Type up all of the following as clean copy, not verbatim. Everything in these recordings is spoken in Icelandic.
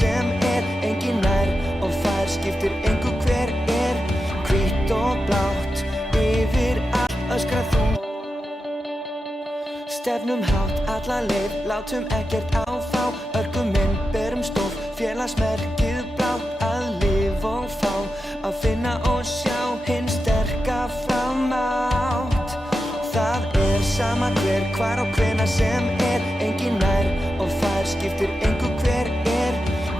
sem engin nær og fær skiptir engu hver hvítt og blátt yfir allt öskrar þú stefnum hátt alla leið látum ekkert á fá örkuminn berum stof félagsmerkið blátt að lifa og fá að finna og sjá hinn sterka framátt það sama hver hvar og hvenær sem engin nær og fær skiptir engu hver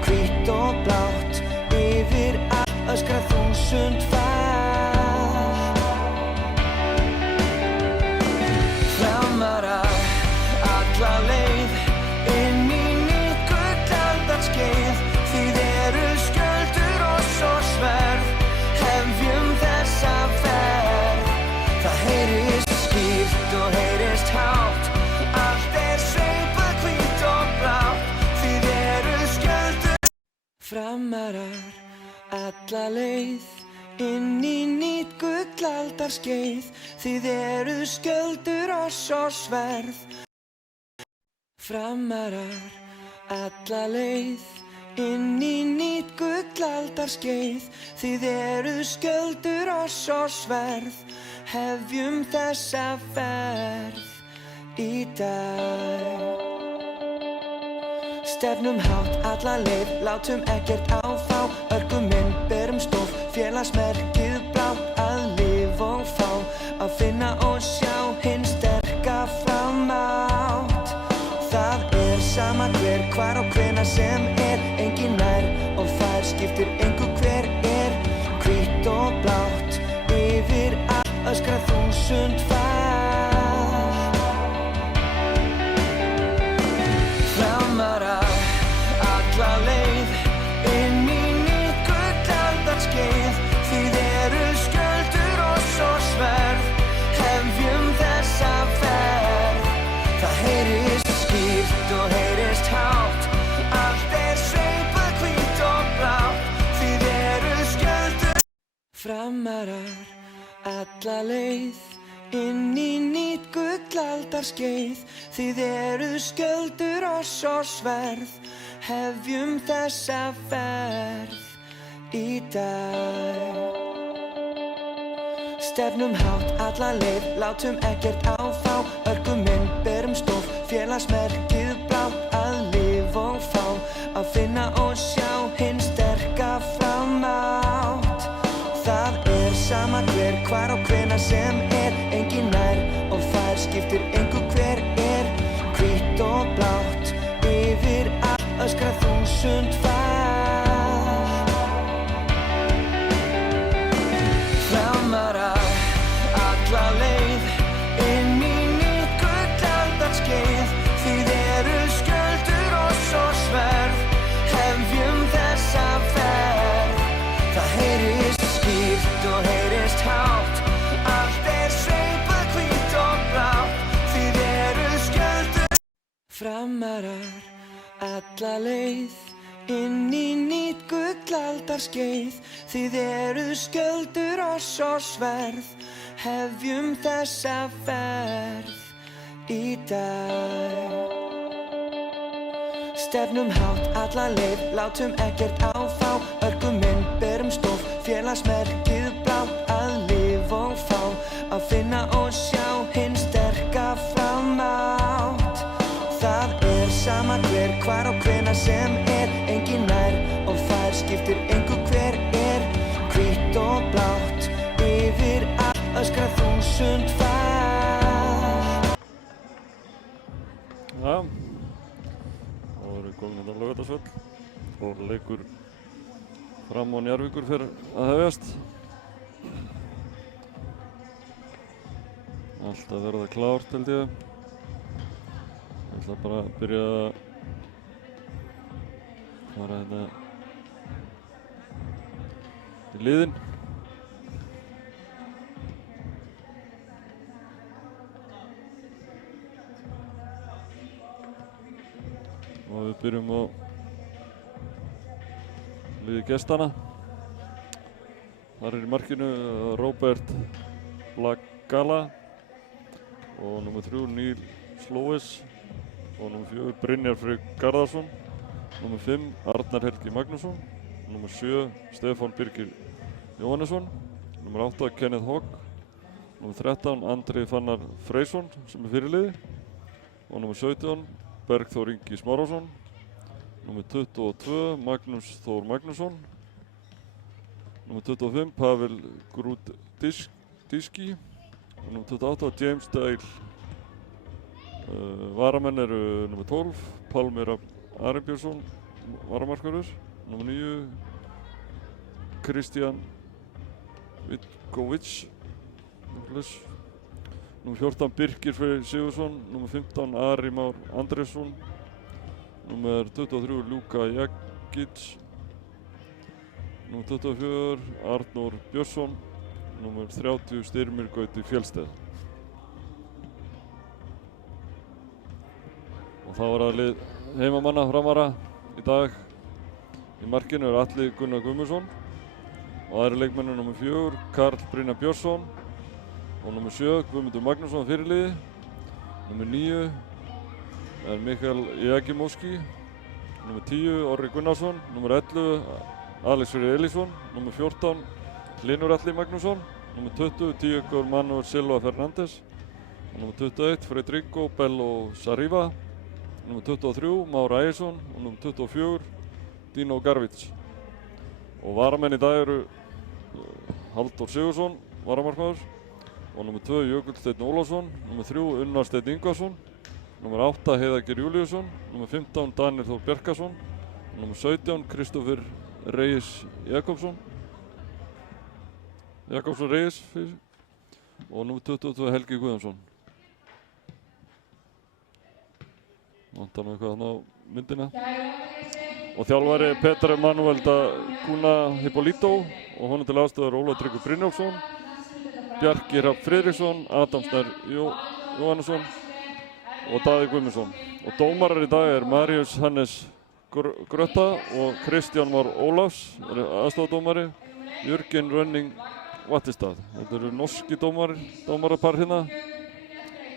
hvítt og blátt yfir allt öskrar þúsund framarar alla leið inn í nýtt gullaldarskeið þið eru skjöldur og svo sverð hefjum þessa ferð það heyrist skýrt og heyrist hátt allt sveipað hvítt og blátt þið eru skjöldur framarar alla leið inn í nýtt gullaldarskeið þið eru skjöldur og svo sverð framarar alla leið inn í nýtt gullaldarskeið þið eru skjöldur og svo sverð hefjum þessa ferð í dag stefnum hátt alla leið látum ekkert á fá örkuminn berum stof félagsmerkið blátt að lifa og fá að finna og sjá hinn sterka framátt það sama hver hvar og hvenær sem engin nær og fær skiptir engu hver hvítt og blátt yfir allt öskrar þúsund framarar alla leið inn í nýtt gullaldarskeið þið eru skjöldur og svo sverð hefjum þessa ferð það heyrist skýrt og heyrist hátt allt sveipað hvítt og blátt þið eru skjöldur framarar alla leið inn í nýtt gullaldarskeið þið eru skjöldur og svo sverð hefjum þessa ferð í dag stefnum hátt alla leið látum ekkert á fá örkuminn berum stof félagsmerkið blátt að lifa og fá að finna og sjá hinn sterka framátt það sama hver hvar og hvenær sem engin nær og fær skiptir engu hver hvítt og blátt yfir allt öskrar þúsund framarar alla leið inn í nýtt gullaldarskeið þið eru skjöldur og svo sverð hefjum þessa ferð það heyrist skýrt og heyrist hátt allt sveipað hvítt og blátt þið eru skjöldur framarar alla leið inn í nýtt gullaldarskeið þið eru skjöldur og svo sverð hefjum þessa ferð í dag stefnum hátt alla leið látum ekkert á fá örkuminn berum stof félagsmerkið blátt að lifa og fá að finna og sjá hinn sterka framátt það sama hver hvar og hvenær sem engin nær og fær skiptir engu hver hvítt og blátt yfir allt öskrar þúsund Já, þá erum við komin á Laugardalsvöll og leikur Fram og Njarðvíkur fyrir að hefjast. Allt að verða klárt held ég. Ég ætla bara að byrja að fara hérna í liðin. Og við byrjum á liði gestana. Þar er í markinu Robert Blagala og nummer 3 Níl Slóes og nummer 4 Brynjar Freyr Garðarsson Númer 5 Arnar Helgi Magnússon. Númer 7 Stefán Birgir Jóhannesson. Númer 8 Kenneth Hogg. Númer 13 Andri Fannar Freysson sem fyrirliði. Og númer 17 Bergþór Ingi Smárásson. Númer 22 Magnús Þór Magnússon. Númer 25 Pavel Grudíski. Og númer 28 James Dale. Varamenn eru númer 12 Pálmir Arinbjörnsson varamarkvörður. Númer 9 Kristján Vitkovic. Númer 14 Birkir Freyr Sigurðsson. Númer 15 Ari Már Andrésson. Númer 23 Ljúka Jagic. Númer 24 Arnór Björnsson. Númer 30 Styrmir Gauti Fjellsteð. Og þá er það lið heimamanna Framara í dag. Í markinu er Atli Gunnar Guðmundsson. Og aðri leikmenn númer 4 Karl Brynjar Björnsson. Og númer 7 Guðmundur Magnússon fyrirliði. Númer 9 er Mikael Jakimowski. Númer 10 Orri Gunnarsson. Númer 11 Alex Freyr Elísson. Númer 14 Linur Atli Magnússon. Númer 20 Diego Manuel Silva Fernández. Og númer 21 Fredrico Bello Sariva. Númer 23 Már Ægisson. Og númer 24 Dino Garvits. Og varamenn í dag eru Halldór Sigurðsson, varamarkmaður. Og númer 2 Jökull Steinn Ólafsson. Númer 3 Unnar Steinn Ingvarsson. Númer 8 Heiðar Júlíusson. Númer 15 Daniel Þór Bjarkason. Númer 17 Kristófer Reyes Jakobsson. Jakobsson Reyes. Og númer 22 Helgi Guðjónsson. Vantar nú eitthvað þarna á myndina. Og þjálfari Petar Emanuel da Cunha Hipólito. Og honum til aðstöðar Ólafur Tryggvi Brynjólfsson. Bjarki Hrafn Friðriksson, Adam Snær Jóhannesson og Daði Guðmundsson. Og dómarar í dag er Marius Hannes Grötta og Kristján Már Ólafs, aðstofadómari, Jörgen Rönning Vattistad. Þetta eru norski dómarapar hérna,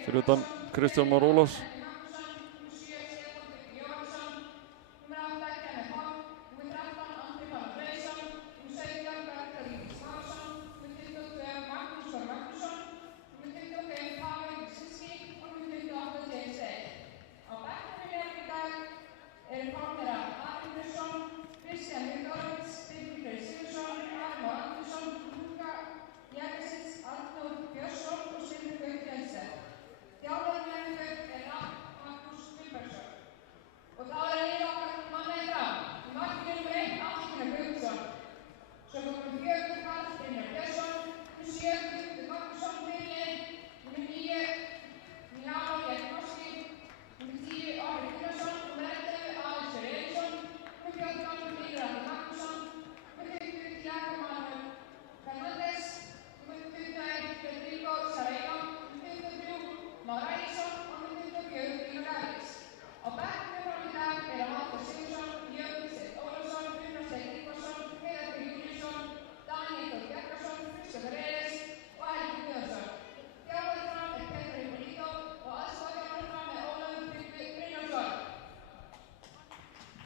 fyrir utan Kristján Már Ólafs.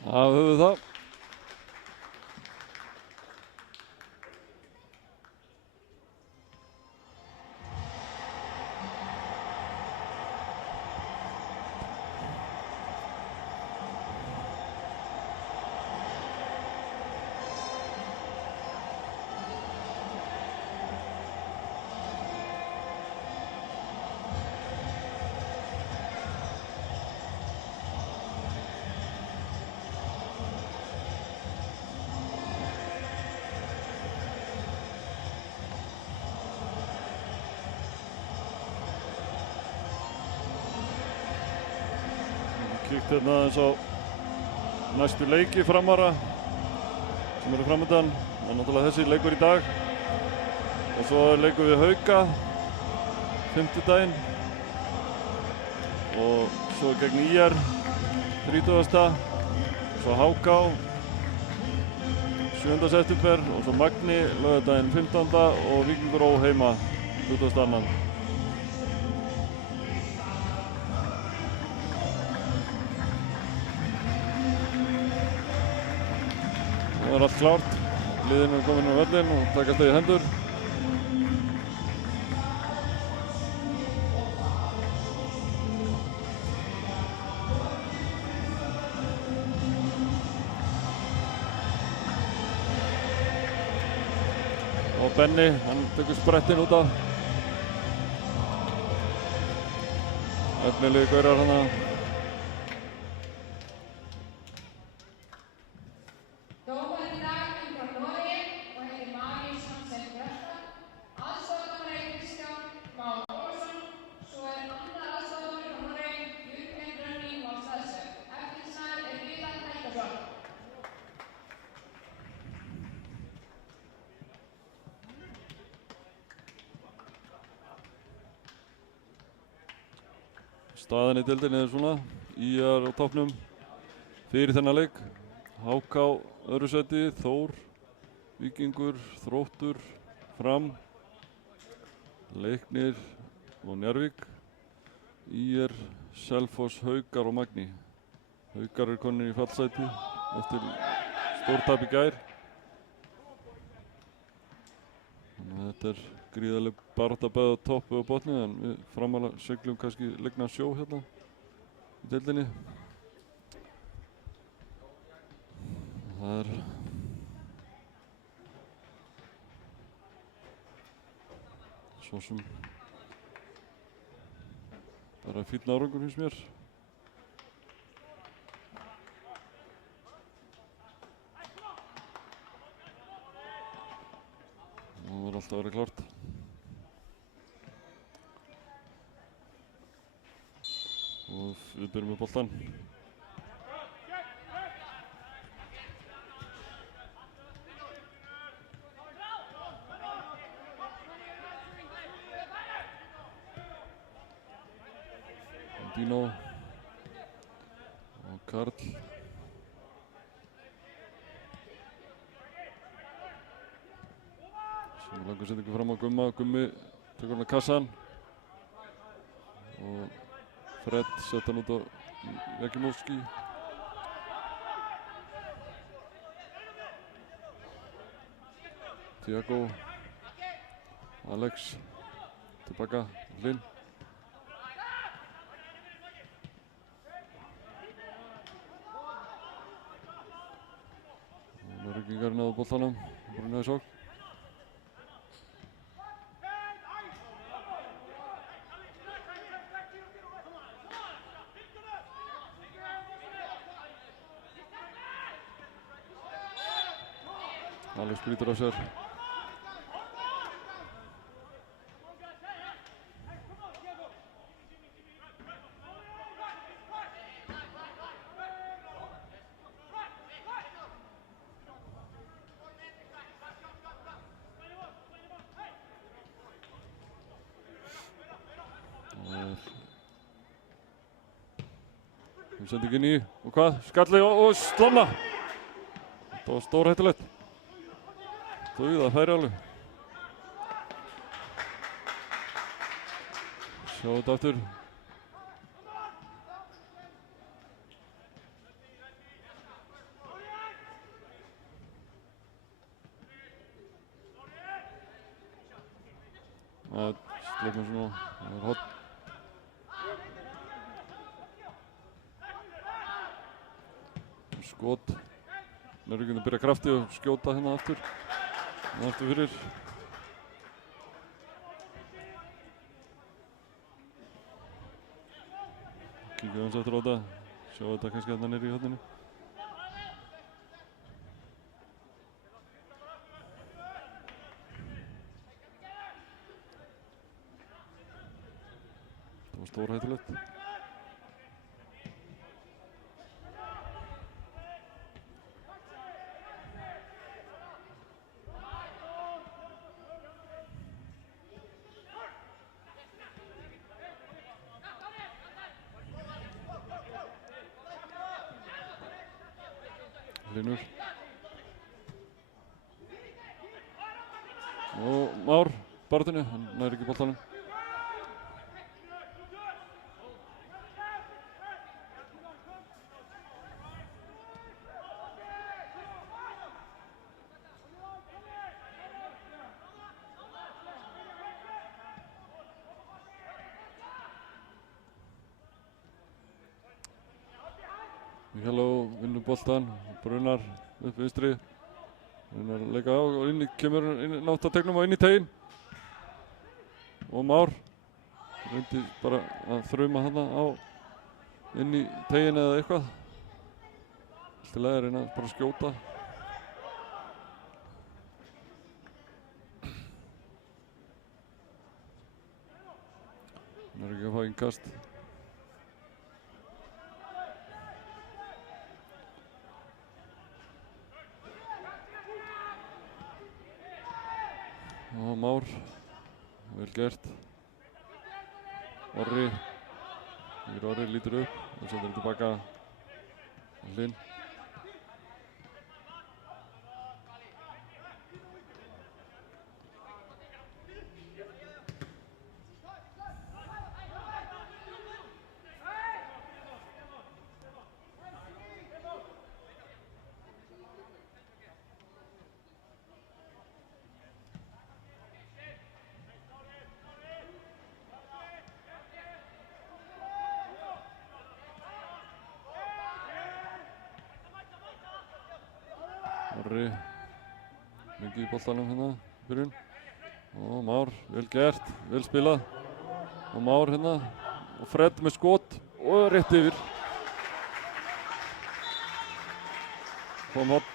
Það höfum við það. Kíkt hérna aðeins á næstu leiki Framara sem eru framöndan. Það er náttúrulega þessi leikur í dag. Og svo er leikur við Hauka fimmtudaginn. Og svo gegn ÍR 30. Svo HK 7. september og svo Magni laugardaginn 15. og Víkingur Ó heima 22. Það er allt klárt. Liðin er komin á völlinn og taka stegið í hendur. Og Benni, hann tekur sprettinn út af. Efnilegi gaurar hana. Staðan í deildinni er svona, ÍR á toppnum fyrir þennan leik. HK öðru sæti, Þór, Víkingur, Þróttur, Fram, Leiknir og Njarðvík. ÍR, Selfoss, Haukar og Magni. Haukar er konur í fallsæti eftir stórtap í gær. Þannig að þetta er gríðarleg barátta bæði á toppi og botni, en við framalega seglum kannski leikna sjó hérna í deildinni. Það er svo sem bara fínn árangur finnst mér. Það var alltaf að vera klárt. Og við byrjum með boltan. Dino og Karl. Sem langar að setja ykkur fram á Gumma. Gummi tekur hann að kassan. Og Fred setja hann út á Jakimowski. Tiago. Alex. Tilbaka. Linn. Ruggingar náðu boltanum. Brunnaði sókn. Alex brýtur af sér. Við sendum ekki inn í og hvað? Skalli og slána. Þetta var stórhættulegt. Það færi alveg. Sjá þetta aftur. Það sleikna svona. Það er hot. Skot. Njarðvíkingar byrja krafti og skjóta hérna aftur. Aftur fyrir. Kíkja aðeins aftur á þetta. Sjá þetta kannski hérna niður í horninu. Það var stórhættulegt. Linur. Og Már barðinu, hann nær ekki boltanum. Hjalló vinnur boltan, Brunnar upp vinstri. Brunnar leika á og inn í kemur nátt að tegnum og inn í teginn. Og Már reyndi bara að þrauma hana á inn í teginn eða eitthvað. Allt í lagi að reyna bara að skjóta. Hann ekki að fá innkast. Og Már, vel gert. Orri lítur upp og setur tilbaka Hlinn. Orri mikið í boltanum hérna í byrjun. Og Már, vel gert, vel spilað. Og Már hérna og Fred með skot og rétt yfir. Kom hopp.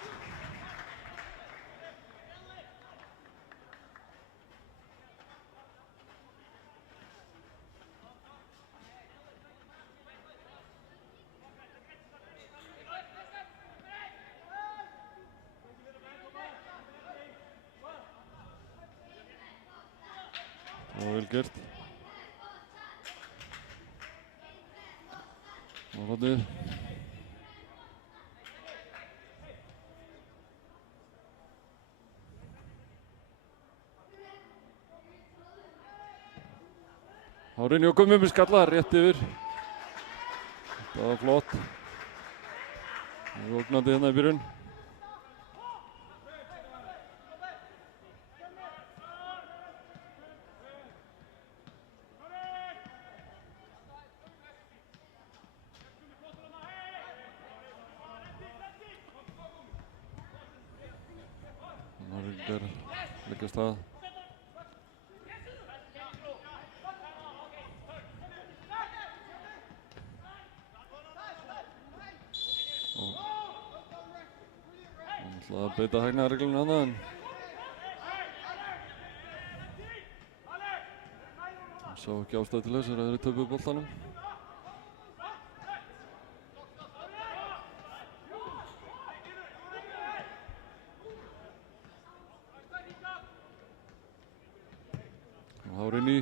Og vel gert. Og hodnið. Hárin Jókum með skalla rétt yfir. Það var flott. Það er ógnandi hérna í byrjun. Norger leggja af stað. Hann ætlaði að beita hægnareglunni þarna en hann sá ekki ástæðu til þess að þeir töpuðu boltanum. Hárinni,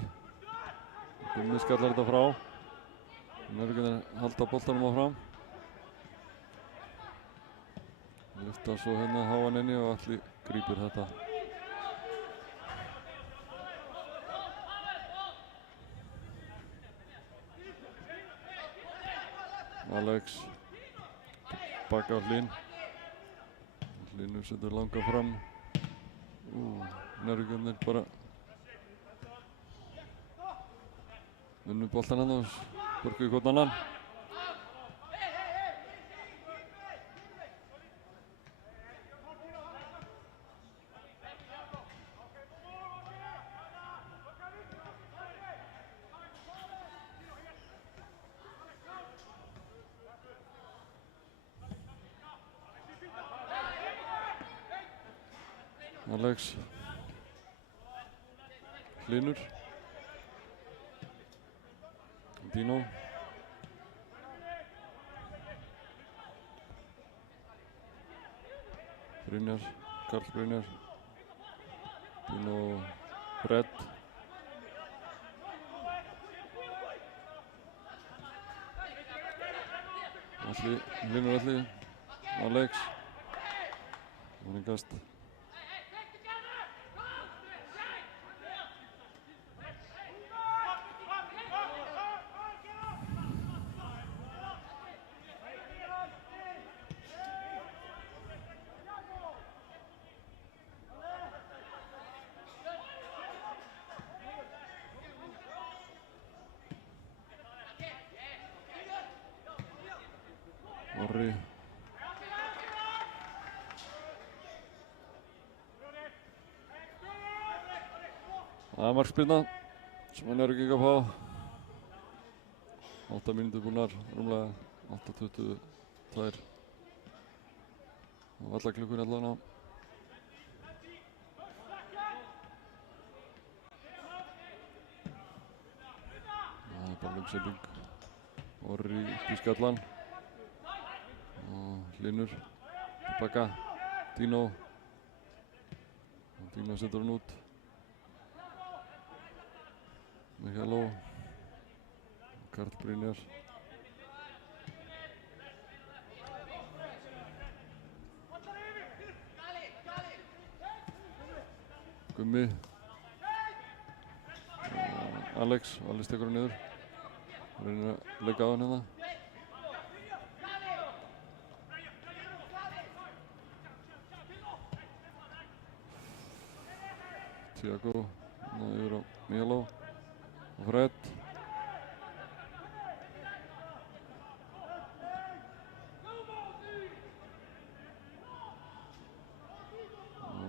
Gummi skallar þetta frá. Norgerarnir halda boltanum áfram. Lyfta svo hérna háan inni og Atli grípur þetta. Alex baka á Hlinn. Hlinnur setur langa fram. Norgerarnir bara vinnur boltan hann og sparku í hvorn annan. Alex Hlinnur Dino Brynjar, Karl Brynjar Dino Fred Atli, Hlinnur Atli Alex Voningast Orri. Það er markspyrna sem hann er ekki að fá. 8 mínútur búnar, rúmlega 8:22. Og vallaklukkunni allavega. Það er bara lungsending. Orri upp í skallan. Og Hlynur tilbaka. Dino. Og Dino setur hann út. Mikaeló. Karl Brynjar. Gummi. Alex tekur hann niður. Reynir að leika á hann hérna. Tiago yfir á Mikaeló og Fred.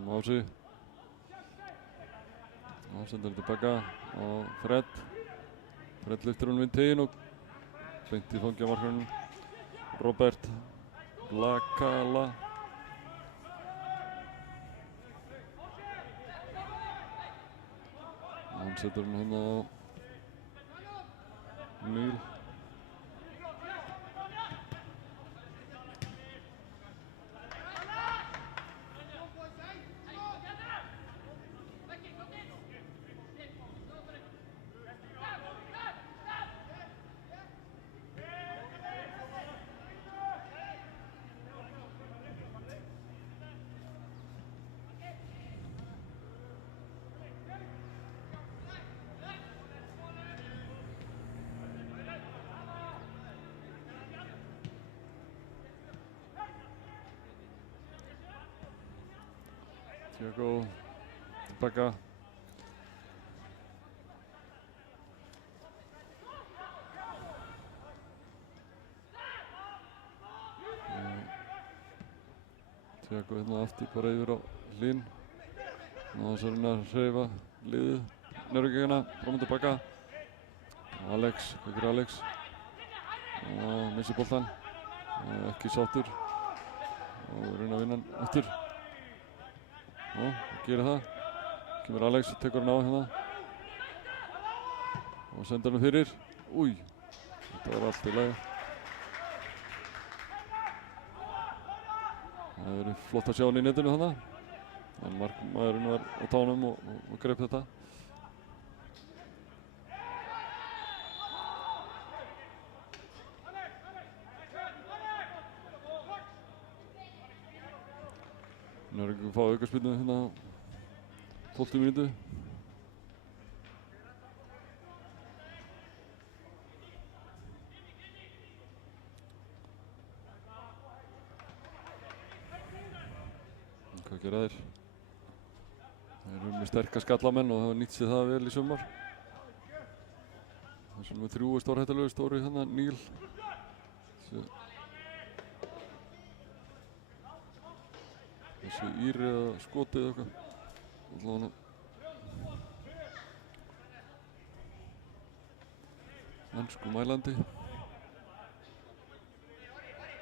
Mási. Og sendur hann tilbaka og Fred lyftir hún við teginn og beint í fangi á markmannum. Robert Lakala. Og hann setur hann hérna á Níl. Tiago tilbaka. Tiago hérna aftur bara yfir á Hlyn. Ná þess að reyna að hreyfa liðið. Njarðvíkingana fram og tilbaka. Alex, hvað gerir Alex? Missir boltan. Ekki sáttur. Og reyna að vinna hann aftur. Gerir það. Kemur Alex, tekur hann á hérna. Og sendir hann fyrir. Új, þetta var allt í lagi. Það hefur verið flott að sjá hann í netinu þannig. En markmaðurinn var á tánum og greip þetta. Njarðvíkingar fá aukaspyrnu hérna á 12. mínútu. Hvað gera þeir? Þeir eru með sterka skallamenn og hafa nýtt sér það vel í sumar. Það er svona með 3 stórhættulegu stóri hérna, Níl. Þessi Íri eða Skoti eða eitthvað. Allavega mennsku mælandi.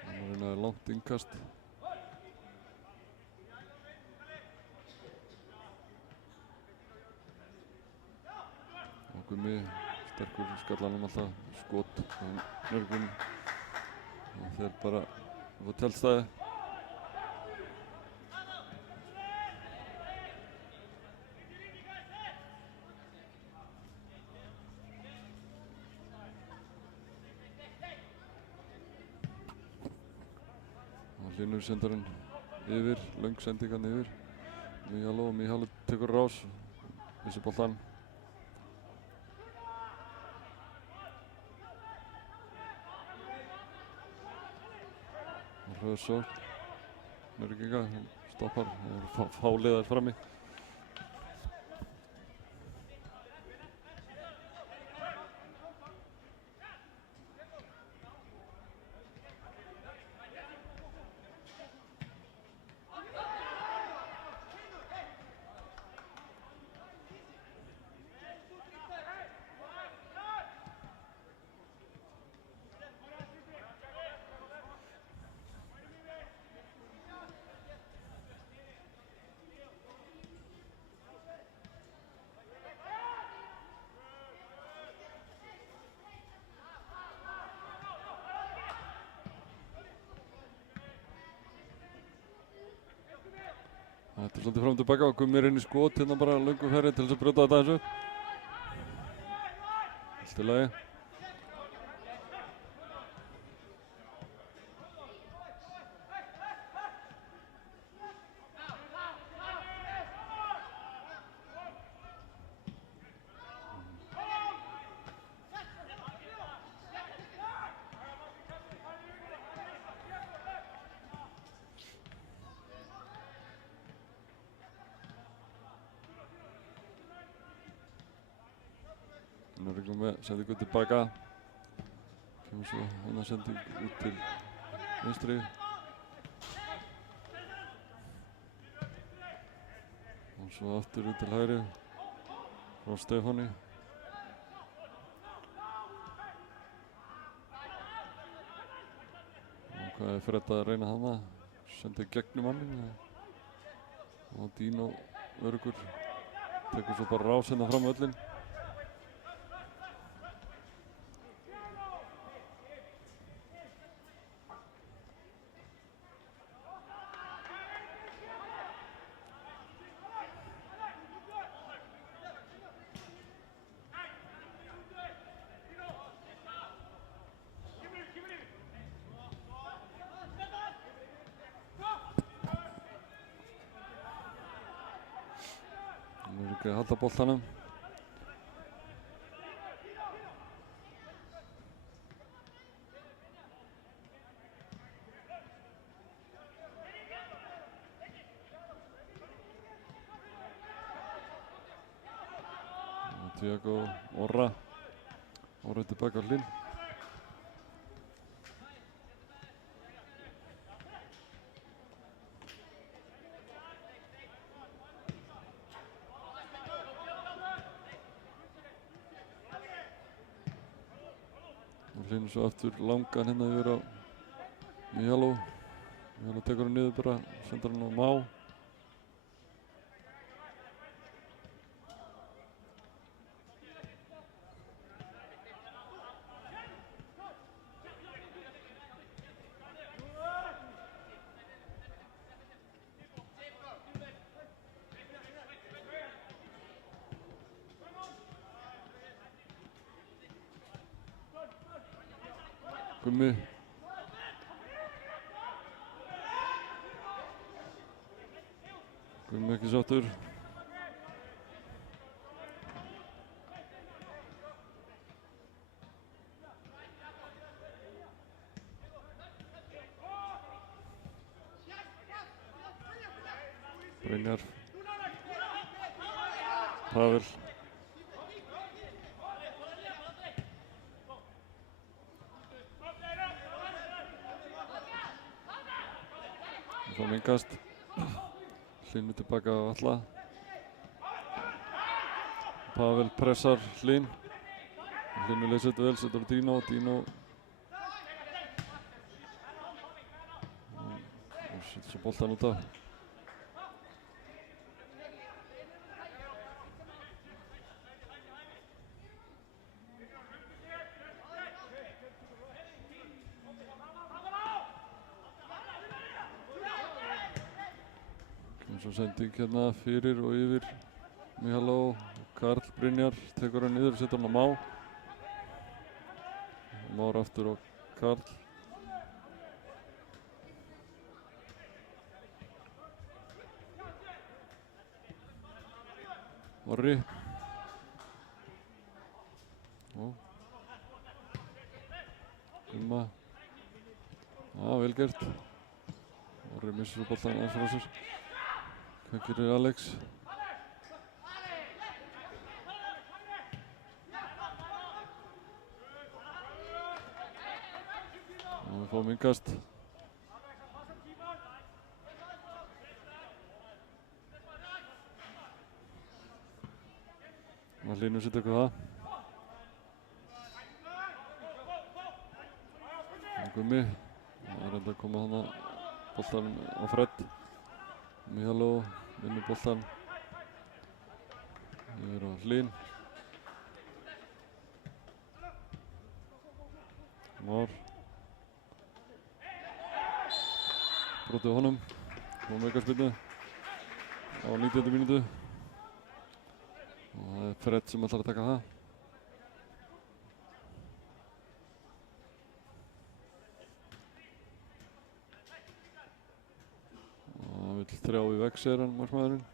Hann er reynaði langt innkast. Og Gummi sterkur skallanum alltaf. Skot á Njarðvíkum. Og þeir bara fá tjaldstæði. Hlynur sendur hann yfir, löng sending hann yfir. Mikaeló tekur rás, missir boltan. Röðsókn, Njarðvíkinga, stoppar, það eru fáliðar frammi. Þetta er svolítið fram og tilbaka og Gummi inn í skot hérna bara löngu ferri til þess að brjóta þetta aðeins upp. Allt í lagi. Nú er Gummi sendingu tilbaka. Kemur svo annar sending út til vinstri. Og svo aftur út til hægri frá Stefáni. Og hvað er Fred að reyna hana? Sendi gegnum mannin. Og Dino öruggur tekur svo bara rás hérna fram völlinn. Nú er ekki að halda boltanum. Tiago Orra. Orra tilbaka á Hlín. Hlín svo aftur langan hérna yfir á Mihalo. Mihalo tekur hann niður bara, sendur hann á Má. Gummi. Gummi ekki sáttur. Brynjar. Pavel. Svo minkast. Hlín tilbaka á Alla. Pavel pressar Hlín. Hlín leysir þetta vel, setur á Dino. Dino. Og setur svo boltan út af. Svo sending hérna fyrir og yfir Mihalo. Karl Brynjar tekur hann niður, setur hann á Má. Már aftur á Karl. Orri. Gumma. Vel gert. Orri missir boltan aðeins frá sér. Hvað gerir Alex? Og við fáum innkast. Og Hlynur setur eitthvað það. Gummi. Það er enda að koma þarna boltan á Fred. Mihalo vinnur boltan yfir á Hlín. Már. Brotið honum. Og megaspilnu. á 19. mínútu. Og það er Fred sem ætlar að taka það. Og það vill 3 í vegg, segir hann, markmaðurinn.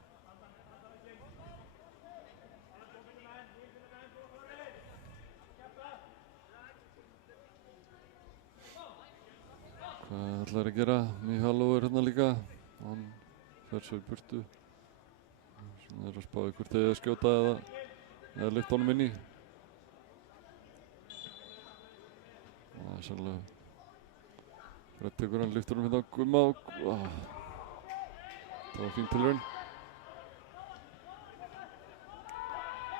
Hvað ætlar að gera? Míháló er hérna líka. Hann fer svo í burtu. Sem er að spáði hvort þeir að skjóta eða lyfta honum inn í. Og það er sannlega Fred tekur hann, lyftur honum hérna á Gumma og það var fín tilraun.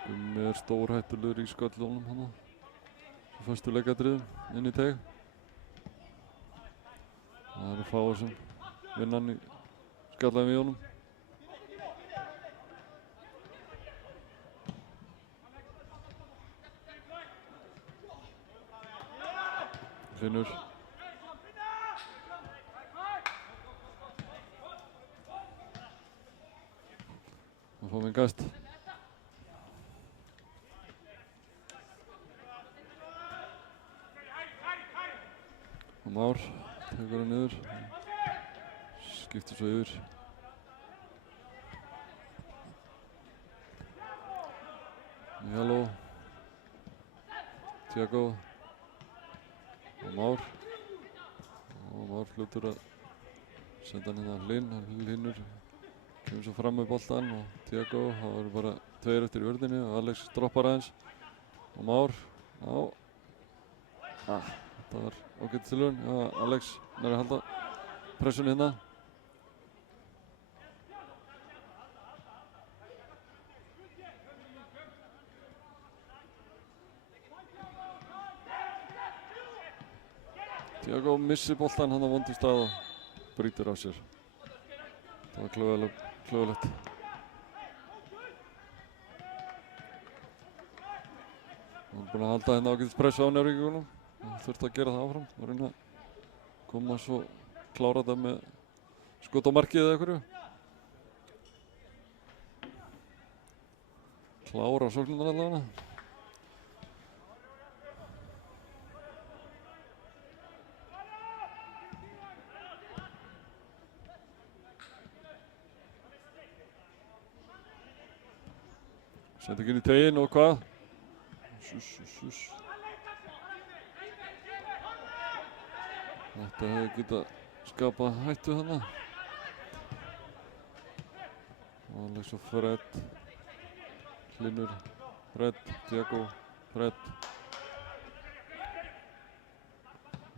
Gummi er stórhættulegur í sköllunum hana. Föstu leikadriðum inn í teig. Það eru fáir sem vinna hann í skallaðum í honum. Hlynur. Það fá minn gæst. Og Már tekur hann niður. Skiptir svo yfir. Míháló. Tiago. Og Már. Og Már fljótur að senda hann hérna Hlynur kemur svo fram með boltan og Tiago. Það voru bara 2 eftir í vörðinni og Alex droppar aðeins. Og Már. Þetta var ágætt tilraun. Já, Alex nær að halda pressunni hérna. Tiago missir boltan hann á vondum stað og brýtur af sér. Það var klögulegt. Hann er búinn að halda hérna ágætis pressu á Njarðvíkingunum. Hann þurfti að gera það áfram og reyna að koma svo klára þetta með skot á markið eða einhverju. Klára sóknirnar allavega. Senda ekki inn í teginn og hvað? Þetta hefði getað skapað hættu þarna. Alex og Fred. Hlynur, Fred, Tiago, Fred.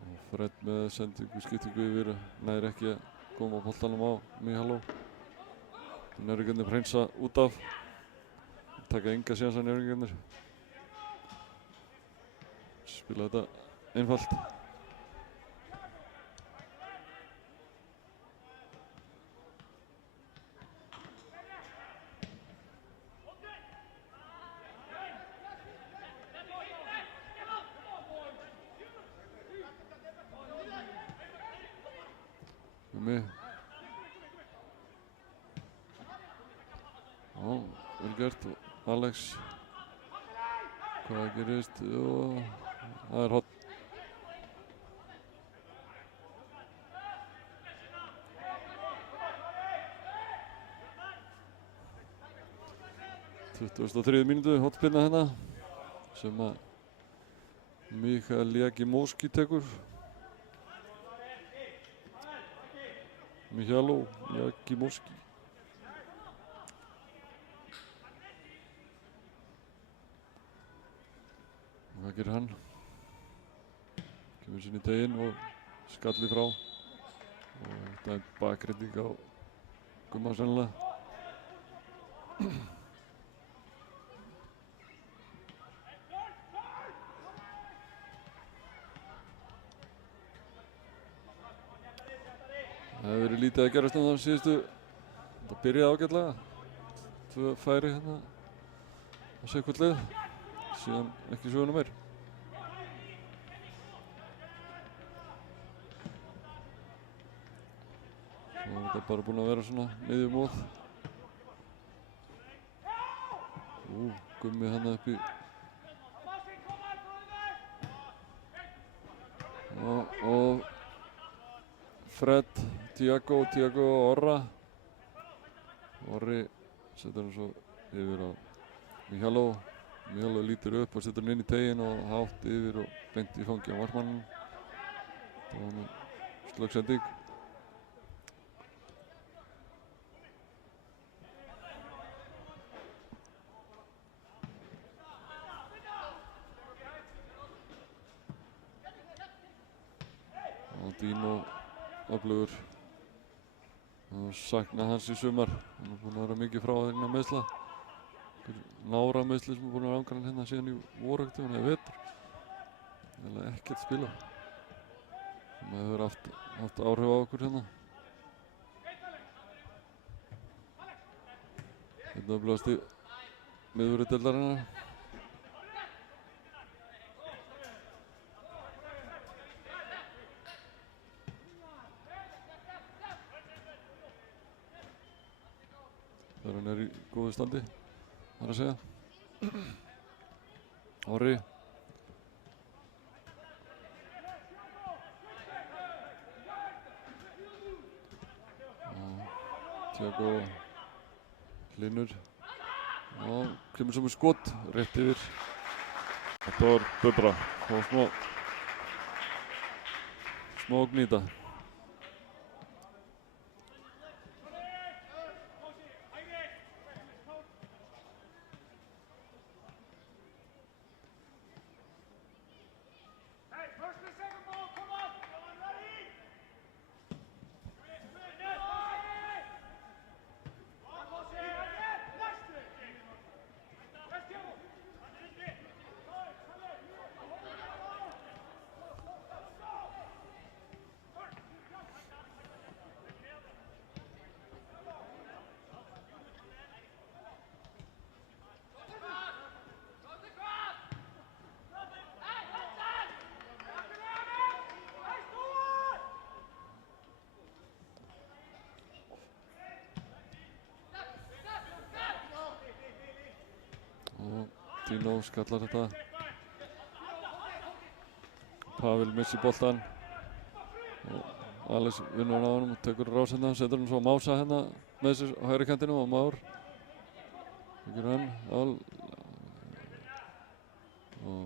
Og Fred með sendingu, skiptingu yfir. Nær ekki að koma boltanum á Míháló. Njarðvíkingarnir hreinsa út af. Taka enga séns að Njarðvíkingarnir. Spila þetta einfalt. Gummi. Já, vel gert. Alex. Hvað gerist? Jó, það er hot. Tuttugasta og þriðju mínútu, hotspinna hérna sem að Mikael Jakimowski tekur. Míháló Jakimowski. Hvað gerir hann? Kemur sinni í teginn og skalli frá. Og þetta er bakreiting á Gumma sennilega. Það hefur verið lítið að gerast það síðustu. Það byrjaði ágætlega. 2 færi hérna á sitt lið. Síðan ekki söguna meir. Svo er þetta bara búinn að vera svona miðjumóð. Gummi hann upp í og Fred, Tiago og Orra. Orri setur hann svo yfir á Mihalo. Mihalo lítur upp og setur hann inn í teginn og hátt yfir og beint í fangi á markmannum. Það var nú slögg sending. Dino öflugur. Það sakna hans í sumar. Hann er búinn að vera mikið frá þeirna meiðsla. Nára meiðsli sem er búinn að vera angra hann hérna síðan í voröktu, hann hefur vetur. Eða ekkert spila. Sem hefur haft áhrif á okkur hérna. Einn öflugasti miðvörður deildarinnar. Þegar hann er í góðu standi, þar að segja. Orri. Tiago Hlynur. Og kemur svo með skot, rétt yfir. Þetta var Bubra og smá gnýta. Dino skallar þetta. Pavel missir boltan. Og Alex vinnur hann á honum og tekur rás hérna. Setur hann svo Mása hérna með sér á hægri kantinu og Már. Tekur hann og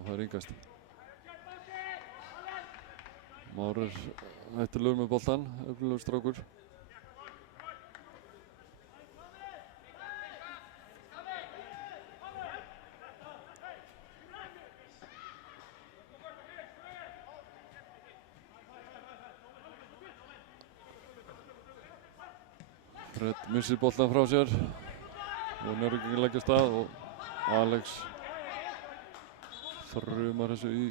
það er yngast. Már er hættulegur með boltan, öflugur strákur. Fred missir boltan frá sér og Njörging leggja af stað og Alex þrumar þessu í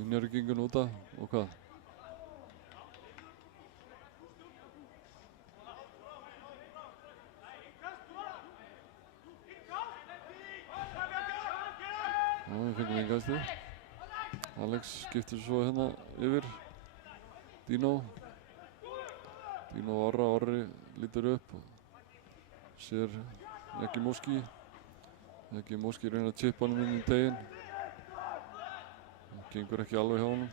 Njörgingun úta og hvað? Við fengum innkastið. Alex skiptir svo hérna yfir. Dino og Orri lítur upp og sér Egi Moski. Egi Moski reynir að chippa honum inn í teginn. Það gengur ekki alveg hjá honum.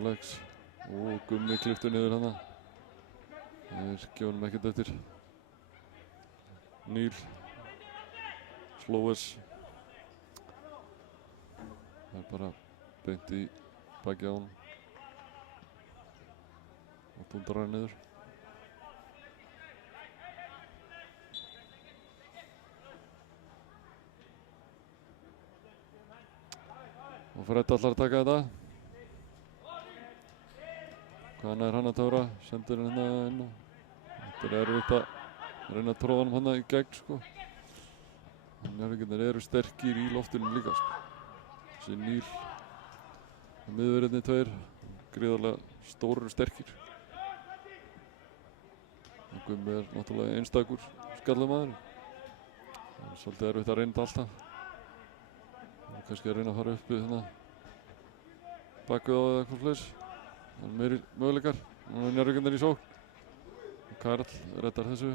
Alex, Gummi klipptur niður hana. Þeir gefa honum ekkert eftir. Níl. Flóes. Það er bara beint í bakið á honum. Og dundrar hann niður. Og Fred ætlar að taka þetta. Hvaðan er hann að tóra? Sendir hann hérna inn og þetta er erfitt að reyna að tróða hann hérna í gegn sko. Njörgingarnir eru sterkir í loftunum líka sko. Þessi Níl og miðverðirnir tveir gríðarlega stórir og sterkir. Og Gummi er náttúrulega einstakur skallamaður. Það er svolítið erfitt að reyna þetta alltaf. Og kannski að reyna að fara upp við hérna bakvið á eða eitthvað fleis. Það er meiri möguleikar. Núna er Njarðvíkingar í sókn. Karl reddar þessu.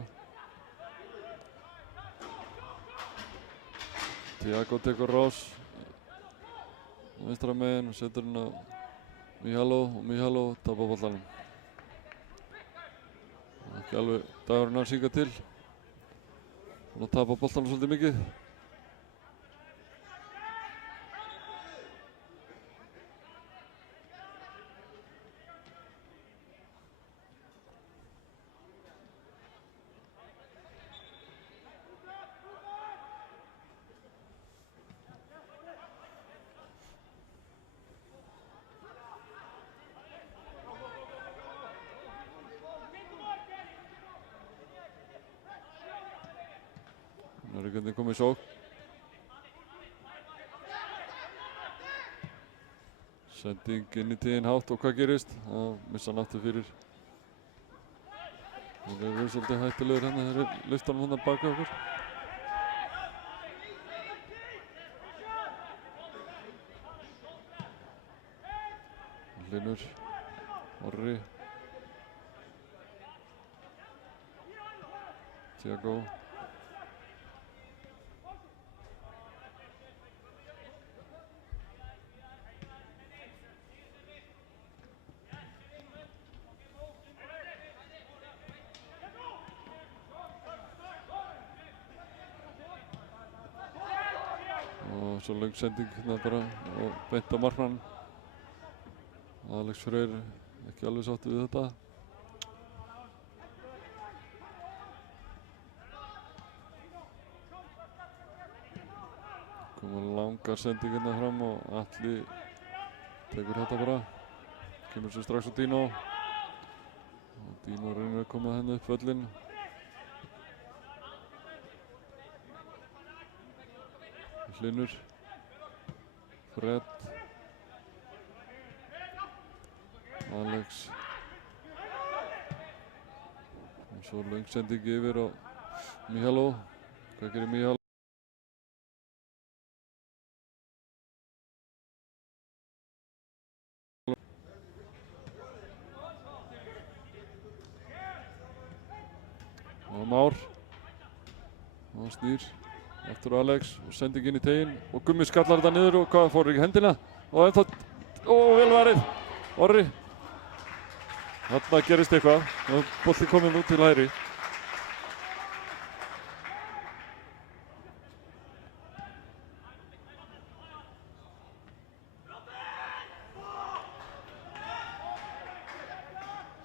Tiago tekur rás vinstra megin og setur hann á Míhaló og Míhaló tapar boltanum. Ekki alveg dagurinn hans hingað til. Hann tapar boltanum svolítið mikið. Njarðvíkingar komið í sókn. Sending inn í tíðin hátt og hvað gerist? Það missa hann aftur fyrir. Það er svolítið hættulegur hérna, þeir lyfta hann hérna baka okkur. Hlynur, Orri, Tiago. Og svo löng sending hérna bara og beint á markmann. Alex Freyr ekki alveg sáttur við þetta. Koma langar sending hérna fram og Atli tekur þetta bara. Kemur svo strax á Dino. Og Dino reynir að koma henni upp völlinn. Hlynur, Fred, Alex og svo löng sending yfir á Míhaló. Hvað gerir Míhaló? Og Már og snýr aftur á Alex og sending inn í teginn og Gummi skallar þetta niður og hvað fór ekki hendina og ennþá, vel varið, Orri. Þarna gerist eitthvað og bolti kominn út til hægri.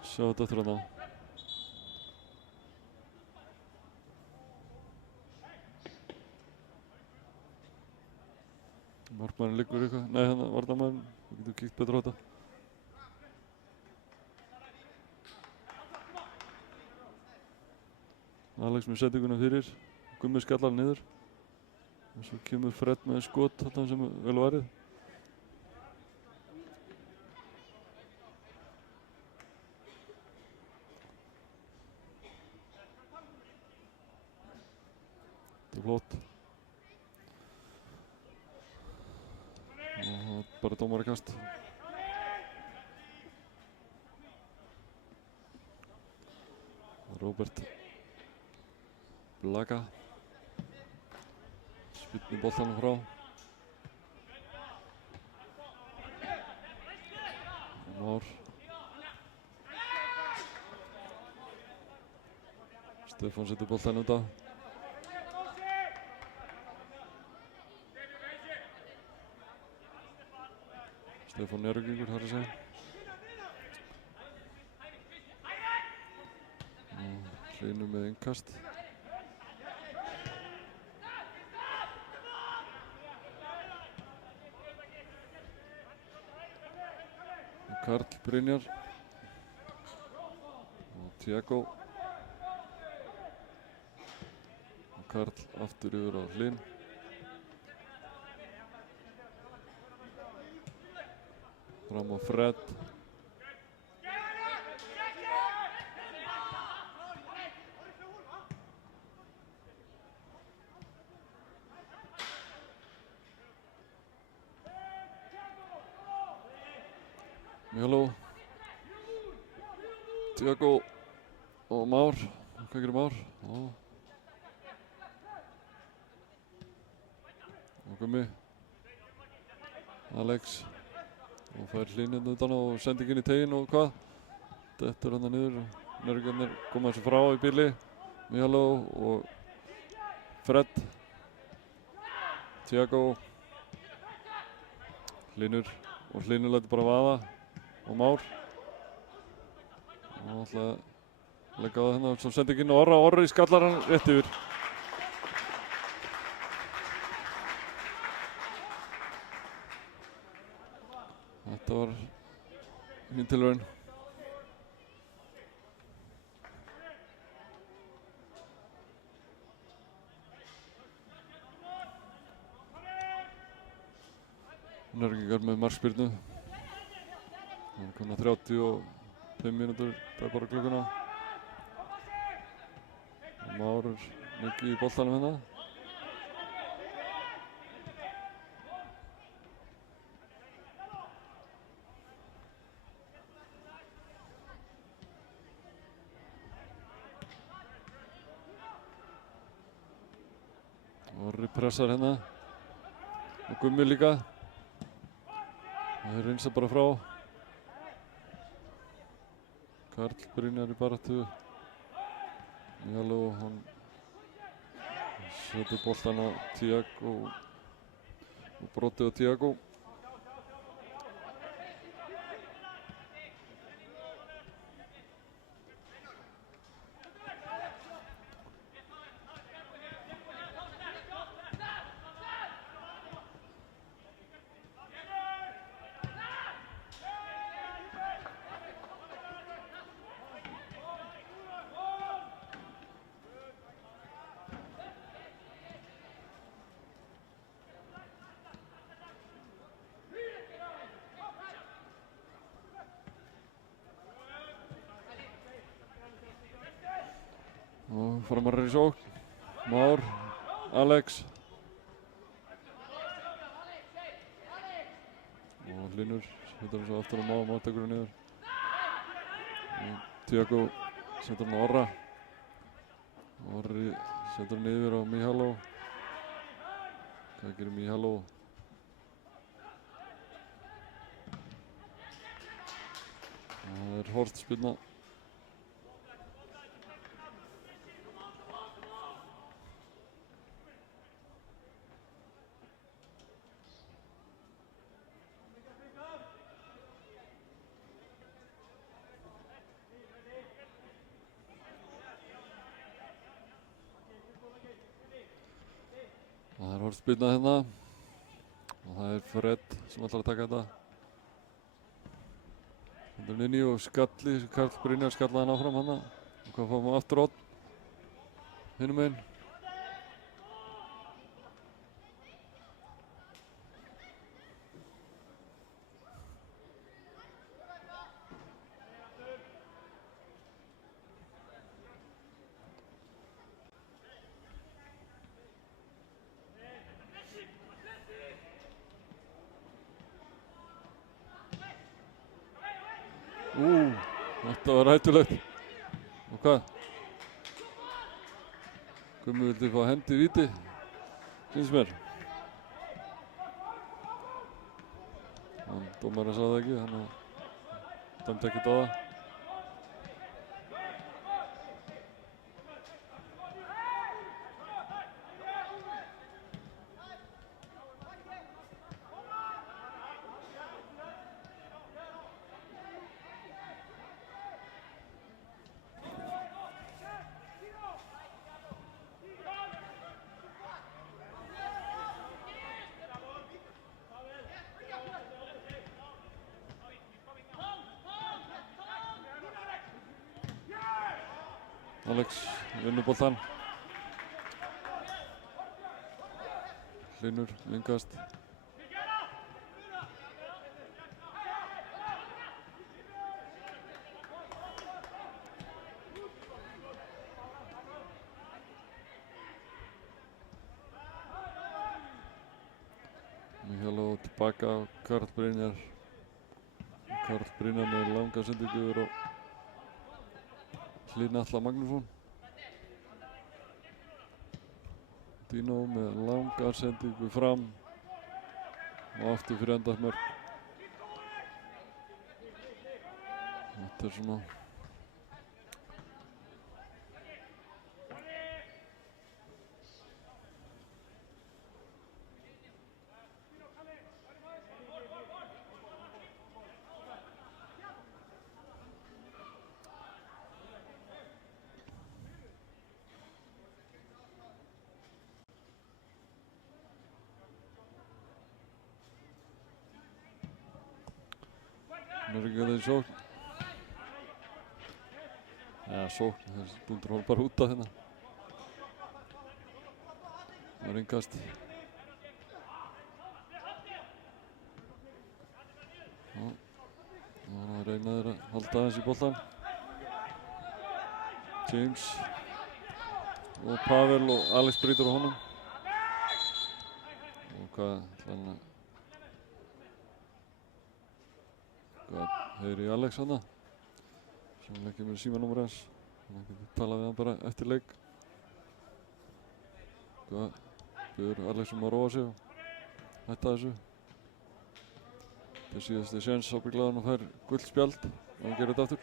Sjá þetta aftur hana. Markmaðurinn liggur eitthvað, nei hérna varnarmaðurinn, við getum kíkt betur á þetta. Alex með sendinguna fyrir, Gummi skallar niður. Og svo kemur Fred með skot þarna sem vel varið. Þetta er flott. Og bara dómarakast. Róbert Blaga spilnir boltanum frá. Már Stefán setur boltanum út á. Stefán Njarðvíkingur þar að segja. Hlynur með innkast. Karl Brynjar og Tiago. Og Karl aftur yfir á Hlyn. Fram á Fred. Miháló, Tiago og Már. Hvað gerir Már? Og Gummi, Alex og fær Hlyninn utan og sendingin í teginn og hvað? Dettur hann niður og nörgarnir koma þessu frá í bíli. Miháló og Fred, Tiago, Hlynur og Hlynur lætur bara vaða og Már. Og ætla að leggja á það hérna svo sendingin og Orri skallar hann rétt yfir. Þetta var mín tilraun. Nörgingar með markspyrnu. Það er komin 35 mínútur, það er bara klukkuna. Og Már mikið í boltanum hérna. Orri pressar hérna. Og Gummi líka. Það er reynsa bara frá. Karl Brynjar í baráttu. Miháló, hann setur boltan á Tiago og brotið á Tiago. Og Framarar í sókn. Már, Alex. Og Hlynur setur hann svo aftur á Már tekur hann niður. Og Tiago setur hann á Orra. Orri setur hann yfir á Miháló. Hvað gerir Miháló? Það er hornspyrna. Það er hornspyrna hérna og það er Fred sem ætlar að taka þetta. Hendur hann inn í og skalli, Karl Brynjar skallaði hann áfram hana. Og hvað fáum við aftur á hinum meginn. Þetta var hættulegt. Og hvað? Gummi vildi fá hendi í víti, finnst mér. Dómarinn sá það ekki, hann dæmdi ekkert á það. Alex vinnur boltan. Hlynur vingast. Miháló tilbaka, Karl Brynjar Karl Brynjar með langa sendingu yfir á Hlyn Atla Magnússon. Dino með langa sendingu fram og aftur fyrir endasmörk. Þetta svona Norðingarnir í sókn. Sókn, þessi búndur hólf bara út af hérna. Það er innkast. Það reyna þeir að halda aðeins í boltan. James og Pavel og Alex brýtur á honum. Og hvað heyri Alex hana. Sem ekki með símanúmer hans. Hann getur talað við hann bara eftir leik. Hvað biður Alex að róa sig og hætta þessu. Þetta er síðasti séns ábyggilega hann og fær gult spjald og hann gerir þetta aftur.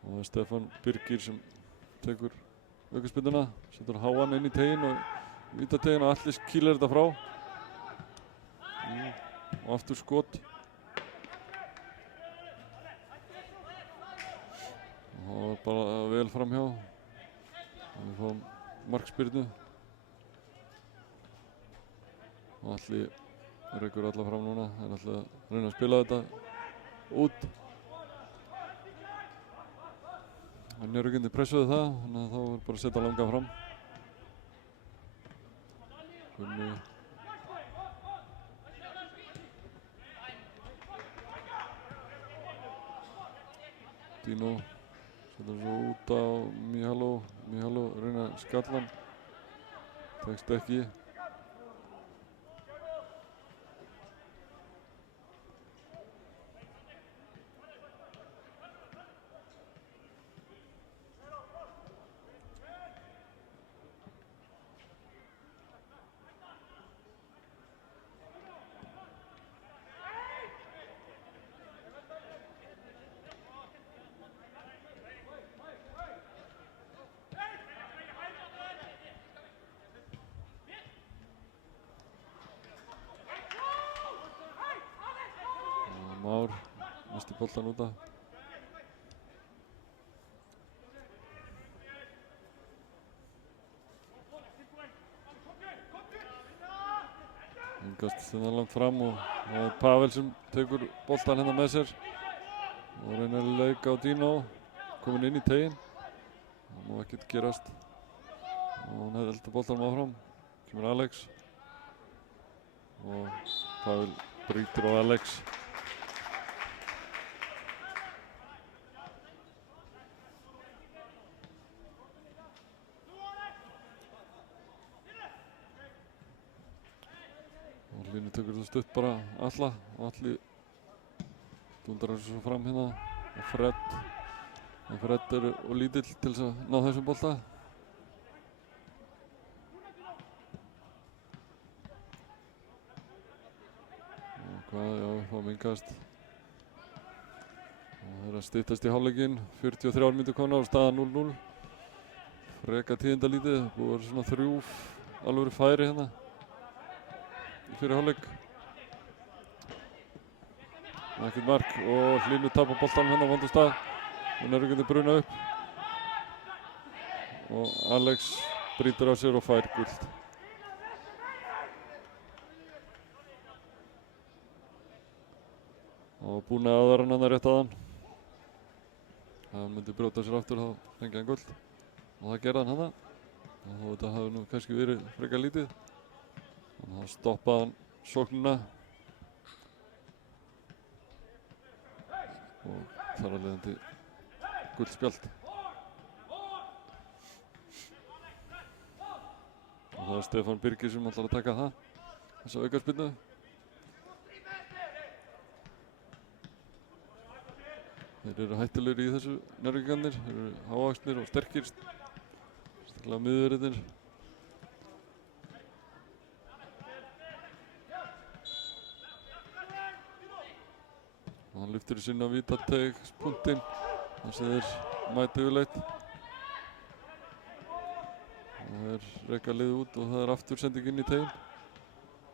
Og það er Stefán Birgir sem tekur aukaspyrnuna, setur háan inn í teginn og vítateginn og Atli kýlir þetta frá. Og aftur skot. Og það var bara vel framhjá. Við fáum markspyrnu. Og Atli rekur alla fram núna. Það er alltaf að reyna að spila þetta út. En Njörgindi pressuði það, þannig að þá er bara að setja langa fram. Gunni. Dino setur svo út á Mihalo. Mihalo reyna skallan. Tekst ekki. Már misti boltan út af. Ingast þennan langt fram og það er Pavel sem tekur boltan hérna með sér og reynir að leika á Dino, komin inn í teginn. Það má ekkert gerast og hann heldur boltanum áfram. Kemur Alex og Pavel brýtur á Alex. Línu tekur þetta stutt bara Atla og Atli dundrar þessu svo fram hérna og Fred er og lítill til þess að ná þessum bolta. Og hvað, já, fáum innkast. Og það er að styttast í hálfleikinn, 43 mínútur komnar og staða 0-0. Freka tíðindalítið, búið að vera svona 3 alvöru færi hérna fyrir hálfleik. Ekkert mark og Hlynur tapar boltanum hérna á vondum stað og Njörgindi bruna upp og Alex brýtur á sér og fær gult. Og búinn að aðvara hann rétt aðan. Ef hann myndi brjóta sér aftur þá fengi hann gult og það gerði hann hana. Og þetta hafði nú kannski verið frekar lítið. Þannig að þá stoppaði hann sóknina og þar að leiðandi gult spjald. það er Stefán Birgir sem ætlar að taka það, þessa aukaspyrnu. Þeir eru hættulegir í þessu Njarðvíkingarnir, þeir eru hávaxnir og sterkir, sérstaklega miðverðirnir. Hann lyftir í sinna vítateigspunktinn, þar sem þeir mæta yfirleitt. Þeir reka liðið út og það er aftur sending inn í teiginn.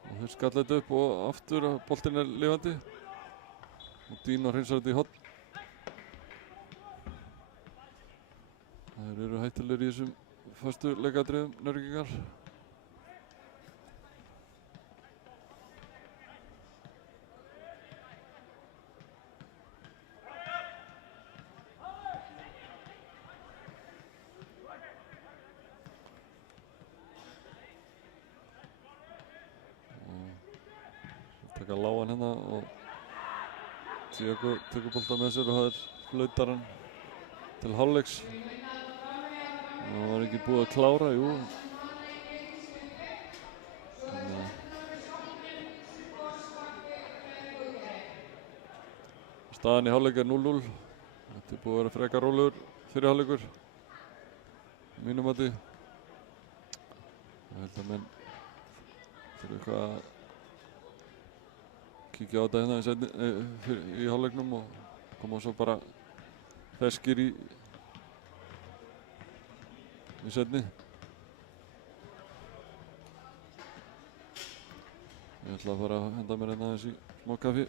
Og þeir skalla þetta upp og aftur að boltinn er lifandi. Og Dino hreinsar þetta í horn. Þeir eru hættulegir í þessum föstu leikatriðum Njarðvíkingar. Taka lágan hérna og Diego tekur bolta með sér og það er flautarinn til hálfleiks. Það var ekki búið að klára, jú. Staðan í hálfleik er 0-0. Þetta er búið að vera frekar rólegur fyrir hálfleikur. Mínum mati. Ég held að menn þurfi eitthvað að kíkja á þetta hérna í hálfleiknum og koma svo bara ferskir í seinni. Ég ætla að fara að henda mér hérna aðeins í smá kaffi.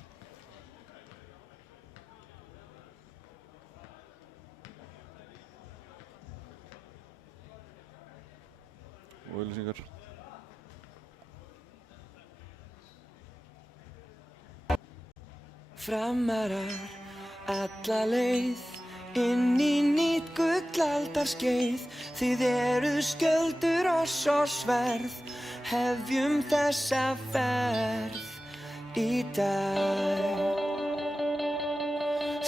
Og auglýsingar. Framarar alla leið inn í nýtt gullaldarskeið. Þið eruð skjöldur oss og sverð, hefjum þessa ferð í dag.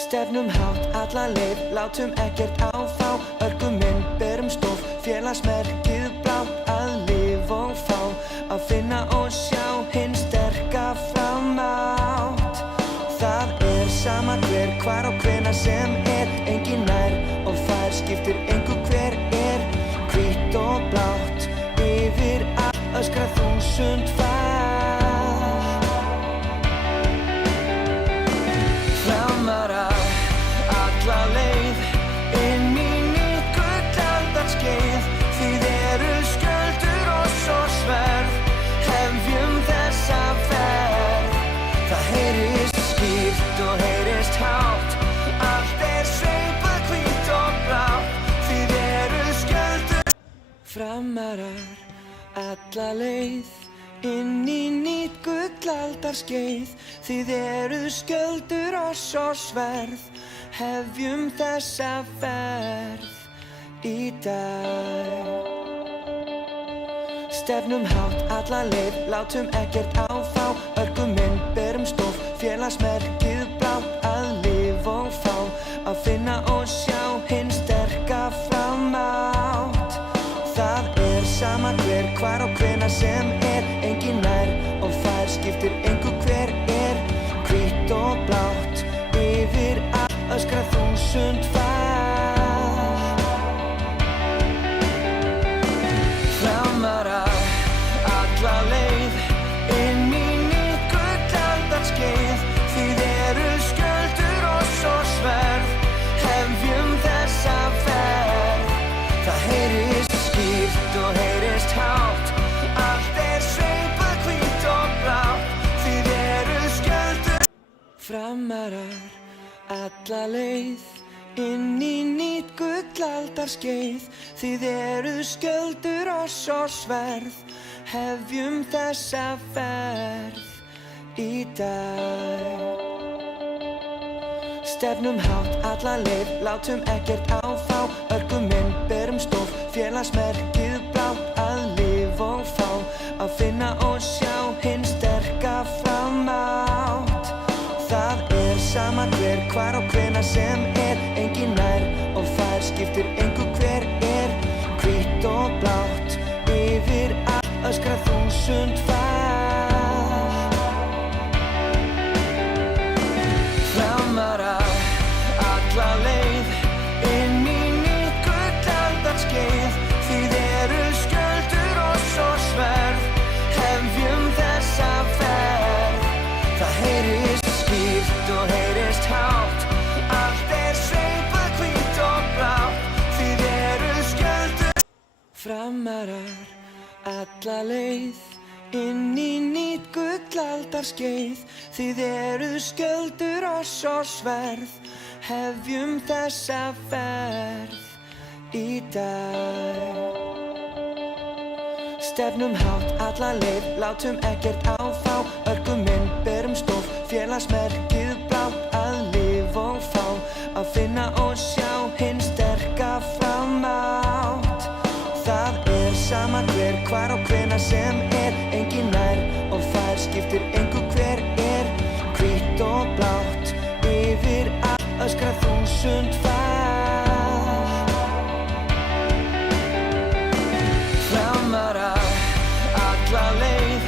Stefnum hátt alla leið, látum ekkert á þá. Örgum inn, berum stof, félagsmerkið blátt. Að lifa og fá, að finna og sjá hinn sterka framátt. Það er sama hver, hvar og hvenær sem er. Enginn nær og fær, skiptir engu hver er. Hvítt og blátt, yfir allt öskra þúsund far. Framarar alla leið inn í nýtt gullaldarskeið. Þið eruð skjöldur oss og sverð, hefjum þessa ferð. Það heyrist skýrt og heyrist hátt, allt er sveipað hvítt og blátt. Þið eruð skjöldur. Framarar alla leið inn í nýtt gullaldarskeið. Þið eruð skjöldur oss og sverð, hefjum þessa ferð í dag. Stefnum hátt alla leið, látum ekkert á þá. Örgum inn, berum stof, félagsmerkið blátt. Að lifa og fá, að finna og sjá hinn sterka framátt. Það er sama hver, hvar og hvenær sem er. Enginn nær og fær, skiptir engu hver er. Hvítt og blátt, yfir allt öskra þúsund far. Framarar alla leið inn í nýtt gullaldarskeið. Þið eruð skjöldur oss og sverð, hefjum þessa ferð. Það heyrist skýrt og heyrist hátt, allt er sveipað hvítt og blátt. Þið eruð skjöldur. Framarar alla leið inn í nýtt gullaldarskeið. Þið eruð skjöldur oss og sverð, hefjum þessa ferð í dag. Stefnum hátt alla leið, látum ekkert á þá. Örgum inn, berum stof, félagsmerkið blátt. Að lifa og fá, að finna og sjá hinn sterka framátt. Það er sama hver, hvar og hvenær sem er. Enginn nær og fær, skiptir engu hver er. Hvítt og blátt, yfir allt þúsund fall. Framarar alla leið inn í nýtt gullaldarskeið. Þið eru skjöldur og svo sverð, hefjum þessa ferð. Það heyrist skýrt og heyrist hátt, allt sveipað hvítt og blátt. Þið eru skjöldur. Framarar alla leið inn í nýtt gullaldarskeið. Þið eru skjöldur og svo sverð, hefjum þessa ferð í dag. Stefnum hátt alla leið, látum ekkert á þá. Örkum inn, berum stof, félagsmerkið blátt. Að lifa og fá, að finna og sjá hinn sterka framátt. Það sama hver, hvar og hvenær sem engin nær og fær, skiptir engu hver hvítt og blátt. Yfir allt öskra þúsund fall. Framarar alla leið